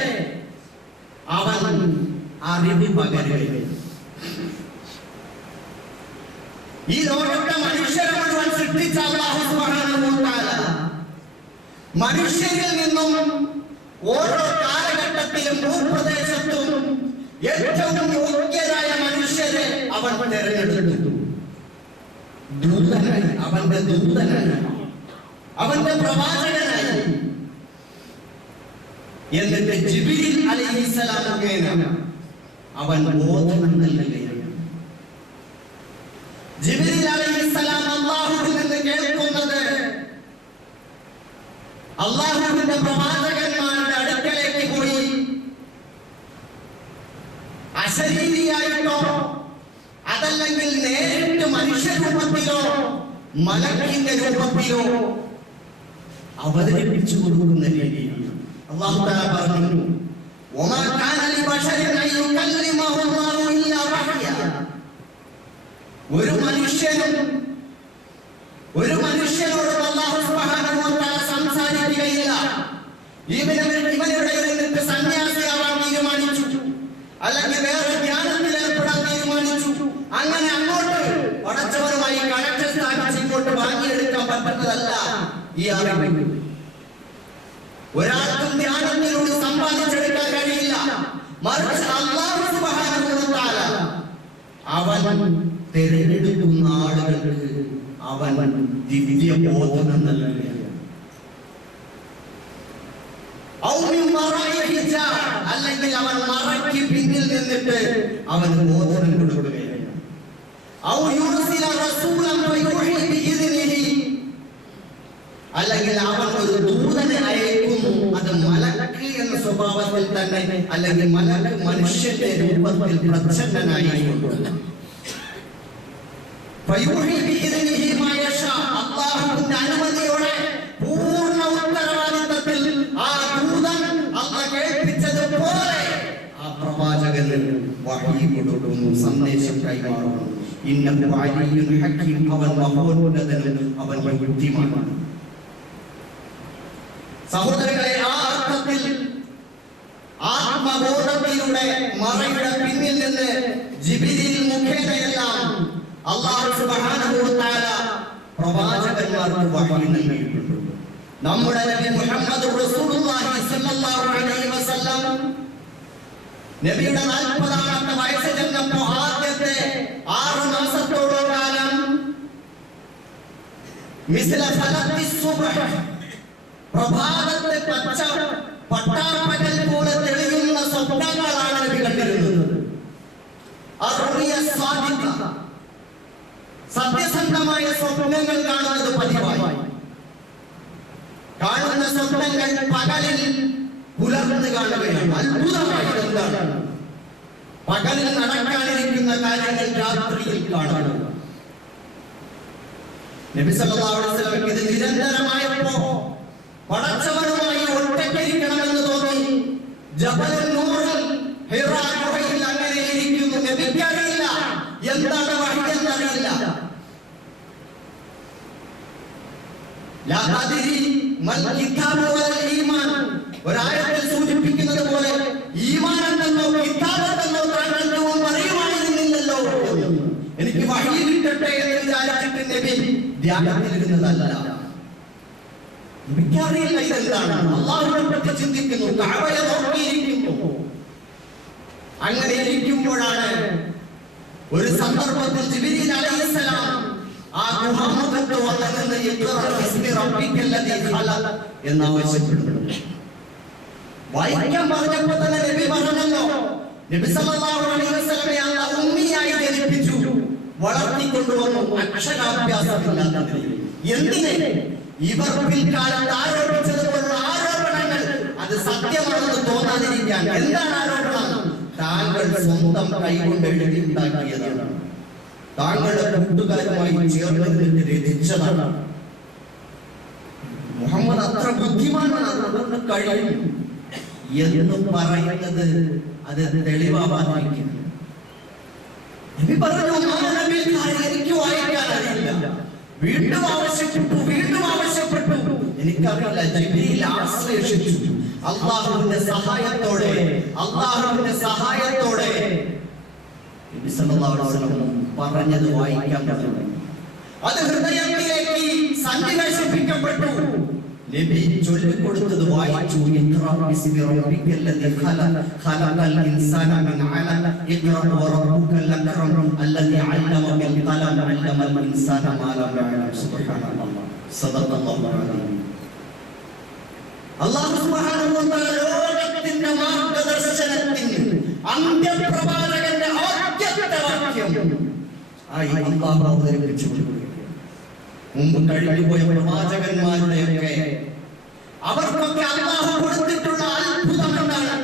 അവൻ അറിവ് പകരുകയും ഈ ലോകത്തെ മനുഷ്യരെ മുഴുവൻ സൃഷ്ടിച്ച അല്ലാഹു സുബ്ഹാനഹു വ തആല മനുഷ്യരിൽ നിന്നും ഓരോ കാലഘട്ടത്തിലും ഭൂപ്രദേശത്തും ഏറ്റവും യോഗ്യരായ മനുഷ്യരെ അവൻ തിരഞ്ഞെടുത്തു. ദൂതനായി, അവന്റെ ദൂതനായി, അവന്റെ പ്രവാചകനായി. എന്നിട്ട് ജിബ്രീൽ അലൈഹിസ്സലാം മുഖേന അവൻ ബോധനം നൽകുകയാണ്. ജിബ്രീൽ അലൈഹിസ്സലാം അല്ലാഹുവിൽ നിന്ന് കേൾക്കുന്നത് അല്ലാഹുവിന്റെ പ്രവാചകന്മാരുടെ അടുക്കലേക്ക് പോയി അശരീരിയായിട്ടോ അതല്ലെങ്കിൽ നേരിട്ട് മനുഷ്യരൂപത്തിലോ മലക്കിന്റെ രൂപത്തിലോ അവതരിപ്പിച്ചു കൊടുക്കുന്ന രീതിയിൽ അല്ലാഹു തആല പറഞ്ഞു, വമാ കാന ലിബശരിൻ അൻ യുകല്ലിമഹു അല്ലാഹു ഇല്ലാ വഹ്യ. ഒരു മനുഷ്യനോട് അല്ലാഹു സുബ്ഹാനഹു വ തആല സംസാരിക്കുകയില്ല. ഇവനിവിടെ ഇരുന്നിട്ട് സന്യാസിയാവാൻ തീരുമാനിച്ചു, അല്ലെങ്കിൽ വേറെ ധ്യാനത്തിൽ ഏർപ്പെടാൻ തീരുമാനിച്ചു, അങ്ങനെ അങ്ങോട്ട് പടച്ചവരുമായി കണക്ഷൻ സ്ഥാപിച്ച് ഇങ്ങോട്ട് വാങ്ങിയെടുക്കാൻ പറ്റുന്നതല്ല ഈ അറിവ്. ഒരാൾക്കും ധ്യാനത്തിലൂടെ സമ്പാദിച്ചെടുക്കാൻ കഴിയില്ല. മറിച്ച് അല്ലാഹു സുബ്ഹാനഹു വ തആല അവൻ തിരഞ്ഞെടുക്കുന്ന ആളുകൾക്ക് അവൻ ദിവ്യ ബോധനം നൽകുകയാണ്. അല്ലെങ്കിൽ അവൻ മറയ്ക്ക് പിന്നിൽ നിന്നിട്ട് അവൻ ബോധനം കൊടുക്കുകയാണ്. അല്ലെങ്കിൽ അവൻ ഒരു ദൂതനെ അയക്കുന്നു. അത് മലക്ക് എന്ന സ്വഭാവത്തിൽ തന്നെ, അല്ലെങ്കിൽ മലക്ക് മനുഷ്യന്റെ രൂപത്തിൽ പ്രച്ഛന്നനായിരിക്കുന്നു. അല്ലാഹുവിന്റെ അനുമതിയോടെ പൂർണ്ണ ഉത്തരവാദിത്തത്തിൽ ആ ദൂതൻ അല്ലാഹു കേൾപ്പിച്ചതുപോലെ ആ പ്രവാചകന് വഹീ കൊടുക്കുന്നു, സന്ദേശം കൈമാറുന്നു. ഇന്നഹു അലിയ്യുൻ ഹകീം, അവൻ മഹോന്നതനും അവൻ ബുദ്ധിമാനാണ്. സഹോദരങ്ങളെ, ആ അർത്ഥത്തിൽ ആത്മബോധത്തിലൂടെ മറയുടെ പിന്നിൽ നിന്ന് ജിബ്രീൽ മുഖേനയെല്ലാം അല്ലാഹു സുബ്ഹാനഹു വ തആല പ്രവാചകന്മാർക്ക് വഹീ നൽകിയിട്ടുണ്ട്. നമ്മുടെ നബി മുഹമ്മദ് റസൂലുള്ളാഹി സ്വല്ലല്ലാഹു അലൈഹി വസല്ലം നബിയുടെ 40ാമത്തെ വയസ്സ് ചെന്നപ്പോൾ ആദ്യത്തെ 6 മാസത്തോളം കാലം മിസ്ല ഫലത്തി സുബ്ഹ്, പ്രഭാതത്തെ പച്ച പട്ടാപ്പകൽ പോലെ തെളിയുന്ന സ്വപ്നങ്ങളാണ് നബി കണ്ടിരുന്നത്. അർറിയ സാദിഖ, സത്യസന്ധമായ സ്വപ്നങ്ങൾ കാണുന്നത് പതിവായി. കാണുന്ന സ്വപ്നങ്ങൾ പകലിൽ പുലർന്ന് കാണുകയാണ്. അത്ഭുതമായി എന്താണ്? പകലിൽ നടക്കാനിരിക്കുന്ന കാര്യങ്ങൾ രാത്രിയിൽ കാണുക. നബി സല്ലല്ലാഹു അലൈഹി വസല്ലം ഇത് നിരന്തരമായപ്പോ പടച്ചവനുമായി ഒറ്റയ്ക്കിരിക്കണമെന്ന് തോന്നി ജബൽ നൂറിൽ ഹിറാ ഗുഹയിൽ അങ്ങനെ ഇരിക്കുന്നു. നബിക്കറിയില്ല എന്താണ് വഹി എന്നറിയില്ല. ലാ അദ്രി മൽ കിതാബു വൽ ഈമാൻ, ഒരായത്തിൽ സൂചിപ്പിക്കുന്നത് പോലെ ഈമാൻ എന്നോ കിതാബ് എന്നോ താങ്കൾക്ക് അറിയുമായിരുന്നില്ലല്ലോ. എനിക്ക് വഹി കിട്ടട്ടെ എന്ന് വിചാരിച്ചിട്ട് നബി ധ്യാനത്തിലിരുന്നതല്ല. നബിക്കറിയില്ല ഇതെന്താണ്. അല്ലാഹുവിനെ പറ്റി ചിന്തിക്കുന്നു, കഅബയെ നോക്കിയിരിക്കുന്നു. അങ്ങനെ ഇരിക്കുമ്പോഴാണ് ഒരു സന്ദർഭത്തിൽ ജിബ്രീൽ അലൈഹിസ്സലാം ആ ഗുഹാമുഖത്ത് വന്ന് നിന്ന് ഇഖ്റ ബിസ്മി റബ്ബിക്കല്ലദീ ഖലഖ് എന്ന് ആവശ്യപ്പെടുന്നു. വായിക്കാൻ പറഞ്ഞപ്പോൾ തന്നെ നബി പറഞ്ഞല്ലോ, നബി സല്ലല്ലാഹു അലൈഹി വസല്ലമയെ അല്ലാഹു ഉമ്മിയായി ജനിപ്പിച്ചു, വളർത്തിക്കൊണ്ടുവന്നു അക്ഷരാഭ്യാസമില്ലാത്തതിന്. എന്തിന്? ഇവർ പിൽക്കാലത്ത് ആരോപിച്ചതുപോലുള്ള ആരോപണങ്ങൾ അത് സത്യമാണെന്ന് തോന്നാതിരിക്കാൻ. എന്താണ് ആരോപണം? താങ്കൾ സ്വന്തം കൈകൊണ്ട് എഴുതി ഉണ്ടാക്കിയതാണ്, താങ്കളുടെ കൂട്ടുകാരുമായി ചേർന്ന് രചിച്ചതാണ്. മുഹമ്മദ് അത്ര ബുദ്ധിമാനാണ്, അതുകൊണ്ട് കഴിയും എന്നും പറയുന്നത് അത് തെളിവാവാതിരിക്കുന്നു. നബി പറഞ്ഞു, എനിക്ക് വായിക്കാൻ അറിയില്ല. വീണ്ടും ആവശ്യപ്പെട്ടു. എനിക്കറിയില്ല. ജിബ്രീൽ ആശ്ലേഷിച്ചു. അല്ലാഹുവിന്റെ സഹായത്തോടെ നബി സല്ലല്ലാഹു അലൈഹി വസല്ലം പറഞ്ഞത് വായിക്കാൻ തുടങ്ങി. അത് ഹൃദയത്തിലേക്ക് സന്നിവേശിപ്പിക്കപ്പെട്ടു. നബി ചൊല്ലിക്കൊടുത്തത് വായിച്ചു. ഇഖ്റ ബിസ്മി റബ്ബിക്കല്ലദീ ഖലഖ്, ഖലഖൽ ഇൻസാന മിൻ അലഖ്, ഇഖ്റ വറബ്ബുക്കൽ അക്രം അല്ലദീ അല്ലമ ബിൽ ഖലം, അല്ലമൽ ഇൻസാന മാ ലം യഅലം. സുബ്ഹാനല്ലാഹ്, സദഖല്ലാഹു അലീം. അല്ലാഹു സുബ്ഹാനഹു വ തആല ലോകത്തിന്റെ മാർഗ്ഗദർശനത്തിന് അന്ത്യപ്രവാചകന്റെ ആദ്യത്തെ വാക്യം ആയി അല്ലാഹു അവതരിപ്പിച്ചു. മുമ്പ് കഴിഞ്ഞുപോയ പ്രവാചകന്മാരുടെയൊക്കെ അവർക്കൊക്കെ അല്ലാഹു കൊടുത്തിട്ടുള്ള അത്ഭുതം എന്താണ്?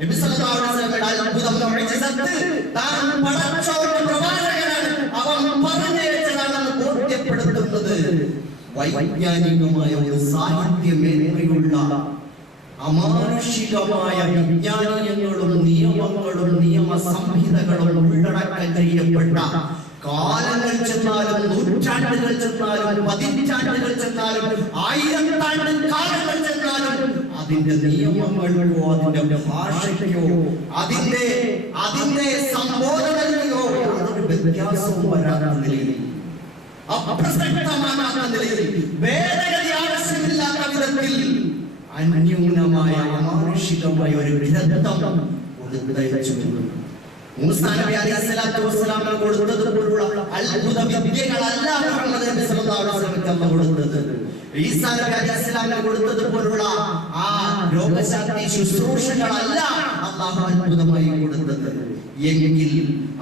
നബി സല്ലല്ലാഹു അലൈഹി വസല്ലമയുടെ അത്ഭുതം, മുഅ്ജിസത്ത്, താൻ പടച്ചവന്റെ പ്രവാചകനാണ്, അവൻ പറഞ്ഞയച്ചതാണെന്ന് ബോധ്യപ്പെടുത്തുന്നത് വൈജ്ഞാനികമായ ഒരു സാഹിത്യ മേന്മയുള്ള അമാനുഷികമായ വിജ്ഞാനങ്ങളും നിയമങ്ങളും നിയമ സംഹിതകളും ഉള്ളടക്കം ചെയ്യപ്പെട്ട, കാലങ്ങൾ ചെന്നാലും നൂറ്റാണ്ടുകൾ ചെന്നാലും പതിറ്റാണ്ടുകൾ ചെന്നാലും ആയിരത്താണ്ട് കാലങ്ങൾ ചെന്നാലും അതിന്റെ നിയമങ്ങൾക്കോ അതിന്റെ ഭാഷയ്ക്കോ അതിന്റെ സംബോധനയോ യാതൊരു വ്യത്യാസവും വരാത്ത നിലയിൽ, അപ്രസക്തമാകാത്ത നിലയിൽ, ഭേദഗതി ആവശ്യമില്ലാത്ത വിധത്തിൽ അന്യൂനമായ അമാനുഷികമായ ഒരു ഗ്രന്ഥം കൊടുത്തയച്ചു. മൂസാ നബി അലൈഹിസ്സലാത്തു വസ്സലാമിന് കൊടുത്തതുപോലുള്ള അത്ഭുത വിദ്യകളല്ല മുഹമ്മദ് നബി സല്ലല്ലാഹു അലൈഹി വസല്ലം കൊടുത്തത്. ഈസാ നബി അലൈഹിസ്സലാമിന് കൊടുത്തതുപോലുള്ള ആ രോഗശാന്തി ശുശ്രൂഷകളല്ല അല്ലാഹു അത്ഭുതമായി കൊടുത്തത്. എങ്കിൽ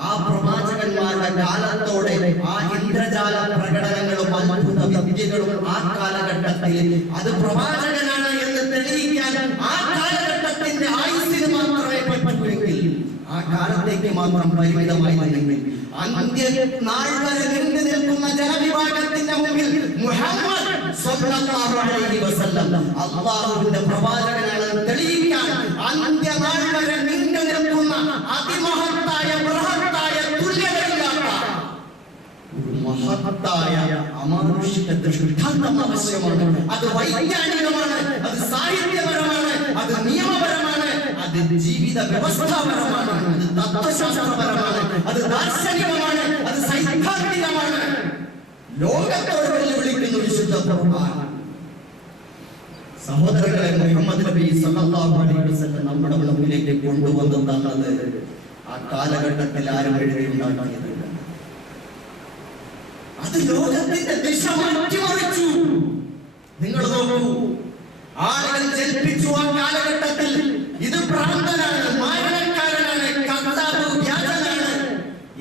ആ പ്രവാചകന്മാരുടെ കാലത്തോടെ ആ ഇന്ദ്രജാല പ്രകടനങ്ങളും അത്ഭുത വിദ്യകളും ആ കാലഘട്ടത്തിൽ അത് പ്രവാചകനാണ് എന്ന് തെളിയിക്കാൻ ആ കാലഘട്ടത്തിന്റെ ആയുസ്സിന് മാത്രമേ പറ്റുമെങ്കിൽ, ആ കാലത്തേക്ക് മാത്രം പരിമിതമായിരുന്നെങ്കിൽ, അന്ത്യ നാൾ വരെ നീണ്ടു നിൽക്കുന്ന ജനവിഭാഗത്തിന്റെ മുമ്പിൽ മുഹമ്മദ് സ്വല്ലല്ലാഹു അലൈഹി വസല്ലം അല്ലാഹുവിന്റെ പ്രവാചകനാണെന്ന് തെളിയിക്കാൻ അന്ത്യനാൾ വരെ നീണ്ടു നിൽക്കുന്ന അതിമഹത്തായ ബൃഹത്തായ തുല്യതയില്ലാത്ത മഹത്തായ അമാനുഷിക ദൃഷ്ടാന്തം ആവശ്യമാണ്. അത് വൈജ്ഞാനികമാണ്, അത് സാഹിത്യപരമാണ്, അത് നിയമപരമാണ്, അത് ജീവിത വ്യവസ്ഥാപരമാണ്, അത് തത്വശാസ്ത്രപരമാണ്, അത് ദാർശനികമാണ്, അത് സൈദ്ധാന്തികമാണ്. ലോകത്തോട് വെല്ലുവിളിക്കുന്നു വിശുദ്ധ ഖുർആൻ. സഹോദരങ്ങളെ, മുഹമ്മദ് നബി സല്ലല്ലാഹു അലൈഹി വസല്ലം നമ്മുടെ മുന്നിലേക്ക് കൊണ്ടുവന്നു തന്നത് ആ കാലഘട്ടത്തിൽ ആരും എഴുതിയുണ്ടാക്കിയതല്ല. അത് ലോകത്തിന്റെ ദിശ മാറ്റിമറിച്ചു. നിങ്ങൾ നോക്കൂ, ആളുകൾ ജൽപ്പിച്ചു ആ കാലഘട്ടത്തിൽ ഇത് ഭ്രാന്തനാണ്, മാരണക്കാരനാണ്, കർത്താവ് വ്യാജനാണ്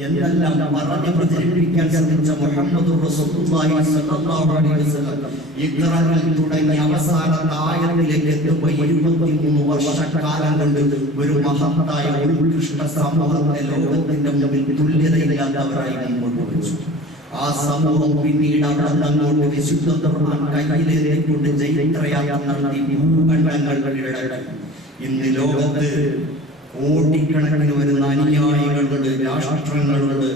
എന്നെല്ലാം പറഞ്ഞ് പ്രചരിപ്പിക്കാൻ ശ്രമിച്ച മുഹമ്മദ് റസൂലുള്ളാഹി സ്വല്ലല്ലാഹു അലൈഹി വസല്ലം ഇഖ്റാനിൽ തുടങ്ങി അവസാനത്തെ ആയത്തിലേക്ക് എത്തുമ്പോൾ 23 വർഷക്കാലം കൊണ്ട് ഒരു മഹത്തായ ഉത്കൃഷ്ട സമൂഹത്തെ ലോകത്തിന്റെ മുമ്പിൽ തുല്യതയില്ലാത്തവരായി മുന്നോട്ട് വെച്ചു. ആ സമൂഹം പിന്നീട് അങ്ങോട്ട് വിശുദ്ധ ഖുർആൻ കയ്യിലേറിക്കൊണ്ട് ചരിത്രയാത്ര നടത്തി ഭൂഖണ്ഡങ്ങൾ കീഴടക്കി. ഇന്ന് ലോകത്ത് കോടിക്കണക്കിന് വരുന്ന അനുയായികളുണ്ട്, രാഷ്ട്രങ്ങളുണ്ട്.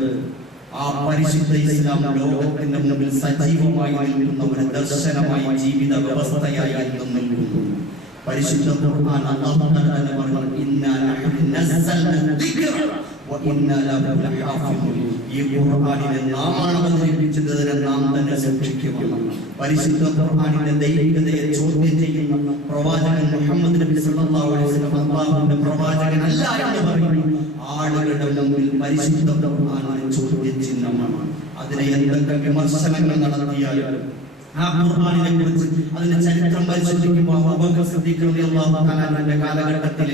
ആ പരിശുദ്ധ ഇസ്ലാം ലോകത്തിന്റെ മുമ്പിൽ സജീവമായി നിൽക്കുന്ന ഒരു ദർശനമായി, ജീവിത വ്യവസ്ഥയായി നിൽക്കുന്നു. പരിശുദ്ധ ഖുർആൻ അല്ലാഹു തആല തന്നെ പറഞ്ഞു, ഇന്നാ നഹ്നു നസ്സൽനാ ദിക്റ വ ഇന്നാ ലഹു ലഹാഫിദൂൻ. ഈ ഖുർആനിനെ നാമാണ് അവതരിപ്പിച്ചത്, നാം തന്നെ സൂക്ഷിക്കുമെന്ന്. പരിശുദ്ധ ഖുർആനിന്റെ ദൈവികതയെ ചോദ്യം ചെയ്യുന്ന പ്രവാചകൻ മുഹമ്മദ് നബി സല്ലല്ലാഹു അലൈഹി വസല്ലം അല്ലാഹുവിന്റെ പ്രവാചകനല്ല എന്ന് പറയുന്ന ആളുകളുടെ മുമ്പിൽ പരിശുദ്ധ ഖുർആനിനെ ചോദ്യചിഹ്നമാണ്. അതിനെ എന്തൊക്കെ വിമർശനങ്ങൾ നടത്തിയാലും ആ ഖുർആനിനെ കുറിച്ച് അതിന്റെ ചരിത്രം പരിശോധിക്കുമ്പോൾ അബൂബക്കർ സിദ്ദീഖ് റളിയല്ലാഹു തആലയുടെ കാലഘട്ടത്തിൽ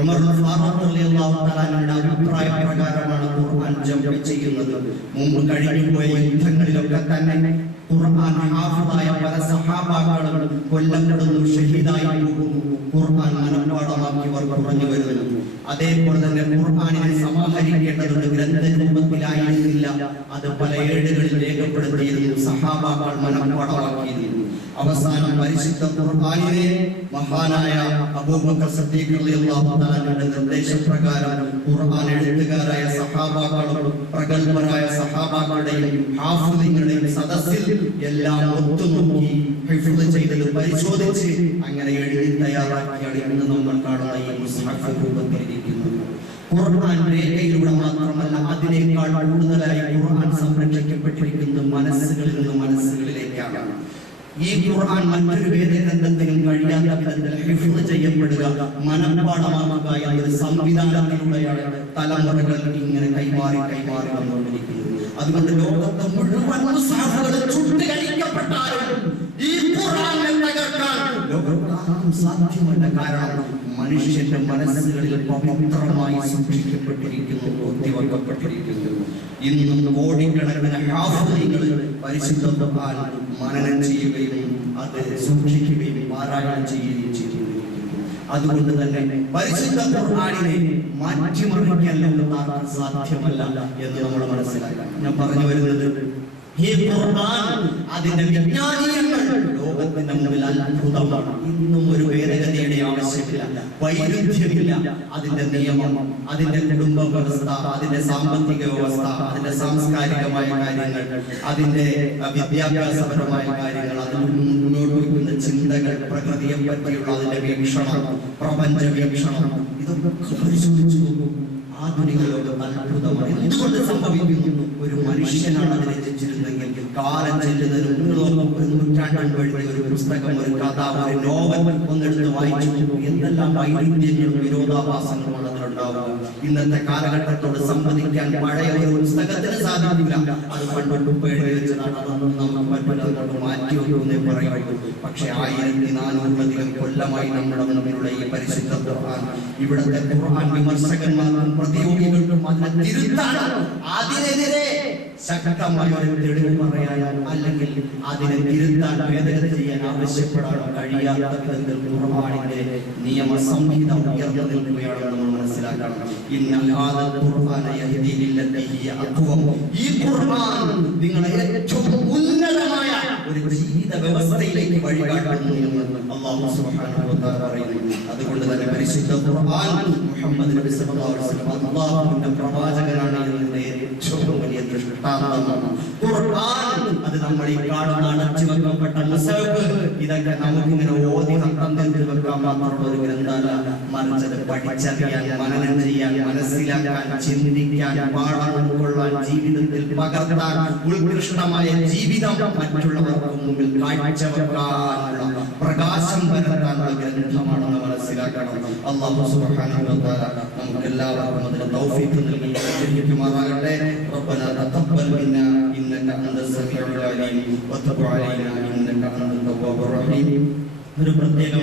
ഉമർ ഫാറൂഖ് റളിയല്ലാഹു തആലയുടെ അഭിപ്രായ പ്രകാരമാണ് ഖുർആൻ ജംഅ് ചെയ്യുന്നത്. മുമ്പ് കഴിഞ്ഞുപോയ യുദ്ധങ്ങളിലൊക്കെ തന്നെ ഖുർആൻ ഹാഫിളായ പല സഹാബാക്കളും കൊല്ലപ്പെടുന്നു, ഷഹീദായി പോകുന്നു. ഖുർആൻ മനഃപാഠമാക്കി അവർ പറഞ്ഞു വരുന്നു. അതേപോലെ തന്നെ ഖുർആനിനെ സമാഹരിക്കേണ്ടതുണ്ട്, ഗ്രന്ഥരൂപത്തിലായിരുന്നില്ല, അത് പല ഏടുകളിൽ രേഖപ്പെടുത്തിയിരുന്നു, സഹാബാക്കൾ മനഃപാഠമാക്കിയിരുന്നു. അവസാനം പരിശുദ്ധ ഖുർആനിനെ മഹാനായ അബൂബക്കർ സിദ്ദീഖ് റളിയല്ലാഹു തആലയുടെ നിർദ്ദേശപ്രകാരം ഖുർആൻ എഴുത്തുകാരായ സഹാബാക്കളും പ്രഗൽഭരായ സഹാബാക്കളുടെയും ഹാഫിളുകളുടെയും സദസ്സിൽ എല്ലാം ഒത്തുനോക്കി ഹിഫ്ള് ചെയ്തത് പരിശോധിച്ച് അങ്ങനെ എഴുതി തയ്യാറാക്കിയാണ് ഇന്ന് നമ്മൾ കാണുന്ന ഈ മുസ്ഹഫ് രൂപത്തിലിരിക്കുന്നത്. ഖുർആൻ രേഖയിലൂടെ മാത്രമല്ല, അതിനേക്കാൾ കൂടുതലായി ഖുർആൻ സംരക്ഷിക്കപ്പെട്ടിരിക്കുന്നത് മനസ്സുകളിൽ നിന്ന് മനസ്സുകളിലേക്കാണ്. ഈ ഖുർആൻ മറ്റൊരു വേദഗ്രന്ഥത്തിനും കഴിയാത്ത വിധത്തിൽ ഹിഫ്ള് ചെയ്യപ്പെടുക, മനഃപാഠമാക്കുക എന്നൊരു സംവിധാനത്തിലൂടെയാണ് തലമുറകൾ ഇങ്ങനെ കൈമാറി വന്നുകൊണ്ടിരിക്കുന്നത്. അതുകൊണ്ട് ലോകത്തെ മുഴുവൻ മുസ്ഹഫുകൾ ചുട്ടുകരിക്കപ്പെട്ടാലും ഈ ഖുർആനെ തകർക്കാൻ ലോകത്താർക്കും സാധ്യമല്ല. കാരണം മനുഷ്യന്റെ മനസ്സുകളിൽ പവിത്രമായി സൂക്ഷിക്കപ്പെട്ടിരിക്കുന്നു, ഒത്തിവെക്കപ്പെട്ടിരിക്കുന്നു. ഇന്നും കോടിക്കണക്കിന് ഹാഫിളുകൾ പരിശുദ്ധ ഖുർആൻ മനനം ചെയ്യുകയും അത് സൂക്ഷിക്കുകയും പാരായണം ചെയ്യുകയും ചെയ്തിരിക്കുന്നു. അതുകൊണ്ട് തന്നെ പരിശുദ്ധ ഖുർആനിനെ മാറ്റിമറിക്കാൻ ലോകത്താർക്കും സാധ്യമല്ല എന്ന് നമ്മൾ മനസ്സിലാക്കണം. ഞാൻ പറഞ്ഞു വരുന്നത്, ഈ ഖുർആൻ അതിന്റെ വിജ്ഞാനീയങ്ങൾ ലോകത്തിന്റെ മുന്നിൽ അത്ഭുതമാണ്. ഇന്നും ഒരു ഭേദഗതിയുടെ ആവശ്യമില്ല, വൈരുദ്ധ്യമില്ല. അതിന്റെ നിയമം, അതിന്റെ കുടുംബ വ്യവസ്ഥ, അതിന്റെ സാമ്പത്തിക വ്യവസ്ഥ, അതിന്റെ സാംസ്കാരികമായ കാര്യങ്ങൾ, അതിന്റെ വിദ്യാഭ്യാസപരമായ കാര്യങ്ങൾ, അതിൽ മുന്നോട്ട് വയ്ക്കുന്ന ചിന്തകൾ, പ്രകൃതിയെ പറ്റിയുള്ള അതിന്റെ വീക്ഷണം, പ്രപഞ്ച വീക്ഷണം, ഇതൊക്കെ പരിശോധിച്ചു നോക്കും. ആ ആധുനിക ലോകത്ത് അത്ഭുതമാണ്. എന്തുകൊണ്ട് സംഭവിക്കുന്നു? ഒരു മനുഷ്യനാണ് അതിനെ രചിച്ചിരുന്നെങ്കിൽ കാലം ചെല്ലുന്നതിന് ഒരു നൂറ്റാണ്ട് വഴി ഒരു പുസ്തകം, ഒരു കഥ, ഒരു നോവൽ ഒന്നെടുത്ത് വായിച്ചു എന്തെല്ലാം വൈരുദ്ധ്യങ്ങളും വിരോധാഭാസങ്ങളുമാണ് അതിലുണ്ടാവുക. ഇന്നത്തെ കാലഘട്ടത്തോട് സംവദിക്കാൻ പഴയ ഒരു പുസ്തകത്തിന് സാധിക്കില്ല. അത് പണ്ടൊട്ട് എഴുതി വെച്ചതാണ്, അതൊന്നും നമുക്ക് പറ്റുന്നതോട് മാറ്റി വെക്കുന്നേ പറയുള്ളൂ. പക്ഷെ 1400 കൊല്ലമായി നമ്മുടെ മുന്നിലുള്ള ഈ പരിശുദ്ധ ഖുർആൻ, ഇവിടുത്തെ ഖുർആൻ വിമർശകന്മാർക്കും പ്രതിയോഗികൾക്കും അതിനെ തിരുത്താൻ, അതിനെതിരെ ശക്തമായ ഒരു തെളിവ് പറയാൻ, അല്ലെങ്കിൽ അതിനെ തിരുത്താൻ, ഭേദഗതി ചെയ്യാൻ ആവശ്യപ്പെടാൻ കഴിയാത്ത വിധത്തിൽ ഖുർആനിന്റെ നിയമ സംഹിത ഉയർന്നു നിൽക്കുകയാണെന്ന് നമ്മൾ മനസ്സിലാക്കണം. ഇന്ന ഹാദൽ ഖുർആന യഹ്ദി ലില്ലതി ഹിയ അഖ്വം. ഈ ഖുർആൻ നിങ്ങളെ ഏറ്റവും ഉന്നതമായ ഒരു ജീവിത വ്യവസ്ഥയിലേക്ക് വഴികാട്ടുന്നു എന്ന് അല്ലാഹു സുബ്ഹാനഹു വ തആല പറയുന്നു. അതുകൊണ്ട് തന്നെ പരിശുദ്ധ ഖുർആൻ മുഹമ്മദ് നബി സല്ലല്ലാഹു അലൈഹി വസല്ലം അല്ലാഹുവിന്റെ പ്രവാചകനാണ് എന്നതിന്റെ ഏറ്റവും വലിയ ദൃഷ്ടാന്തമാണ് ഖുർആൻ. അത് നമ്മൾ ഈ കാണുന്ന അടച്ചു വെക്കപ്പെട്ട മുസഹഫ്, ഇതൊക്കെ നമുക്കിങ്ങനെ ഓതി കണ്ടത്തിൽ വെക്കാൻ മാത്രമുള്ള ഒരു ഗ്രന്ഥമല്ല. മറിച്ച് അത് പഠിച്ചറിയാൻ, മനനം ചെയ്യാൻ, മനസ്സിലാക്കാൻ, ചിന്തിക്കാൻ, പാഠം ഉൾക്കൊള്ളാൻ, ജീവിതത്തിൽ പകർത്താൻ, ഉത്കൃഷ്ടമായ ജീവിതം മറ്റുള്ളവർക്ക് മുമ്പിൽ കാഴ്ചവെക്കാനുള്ള പ്രകാശം പരത്താനുള്ള ഗ്രന്ഥമാണെന്ന് മനസ്സിലാക്കണം. അല്ലാഹു സുബ്ഹാനഹു വ തആല നമുക്ക് എല്ലാവർക്കും അതിന് തൗഫീഖ് നൽകി അനുഗ്രഹിക്കുമാറാകട്ടെ. റബ്ബനാ തഖബ്ബൽ മിന്നാ ഇന്നക അൻതസ് സമീഉൽ അലീം വതുബ് അലൈനാ ഇന്നക അൻതത് തവ്വാബുർ റഹീം. ഒരു പ്രത്യേക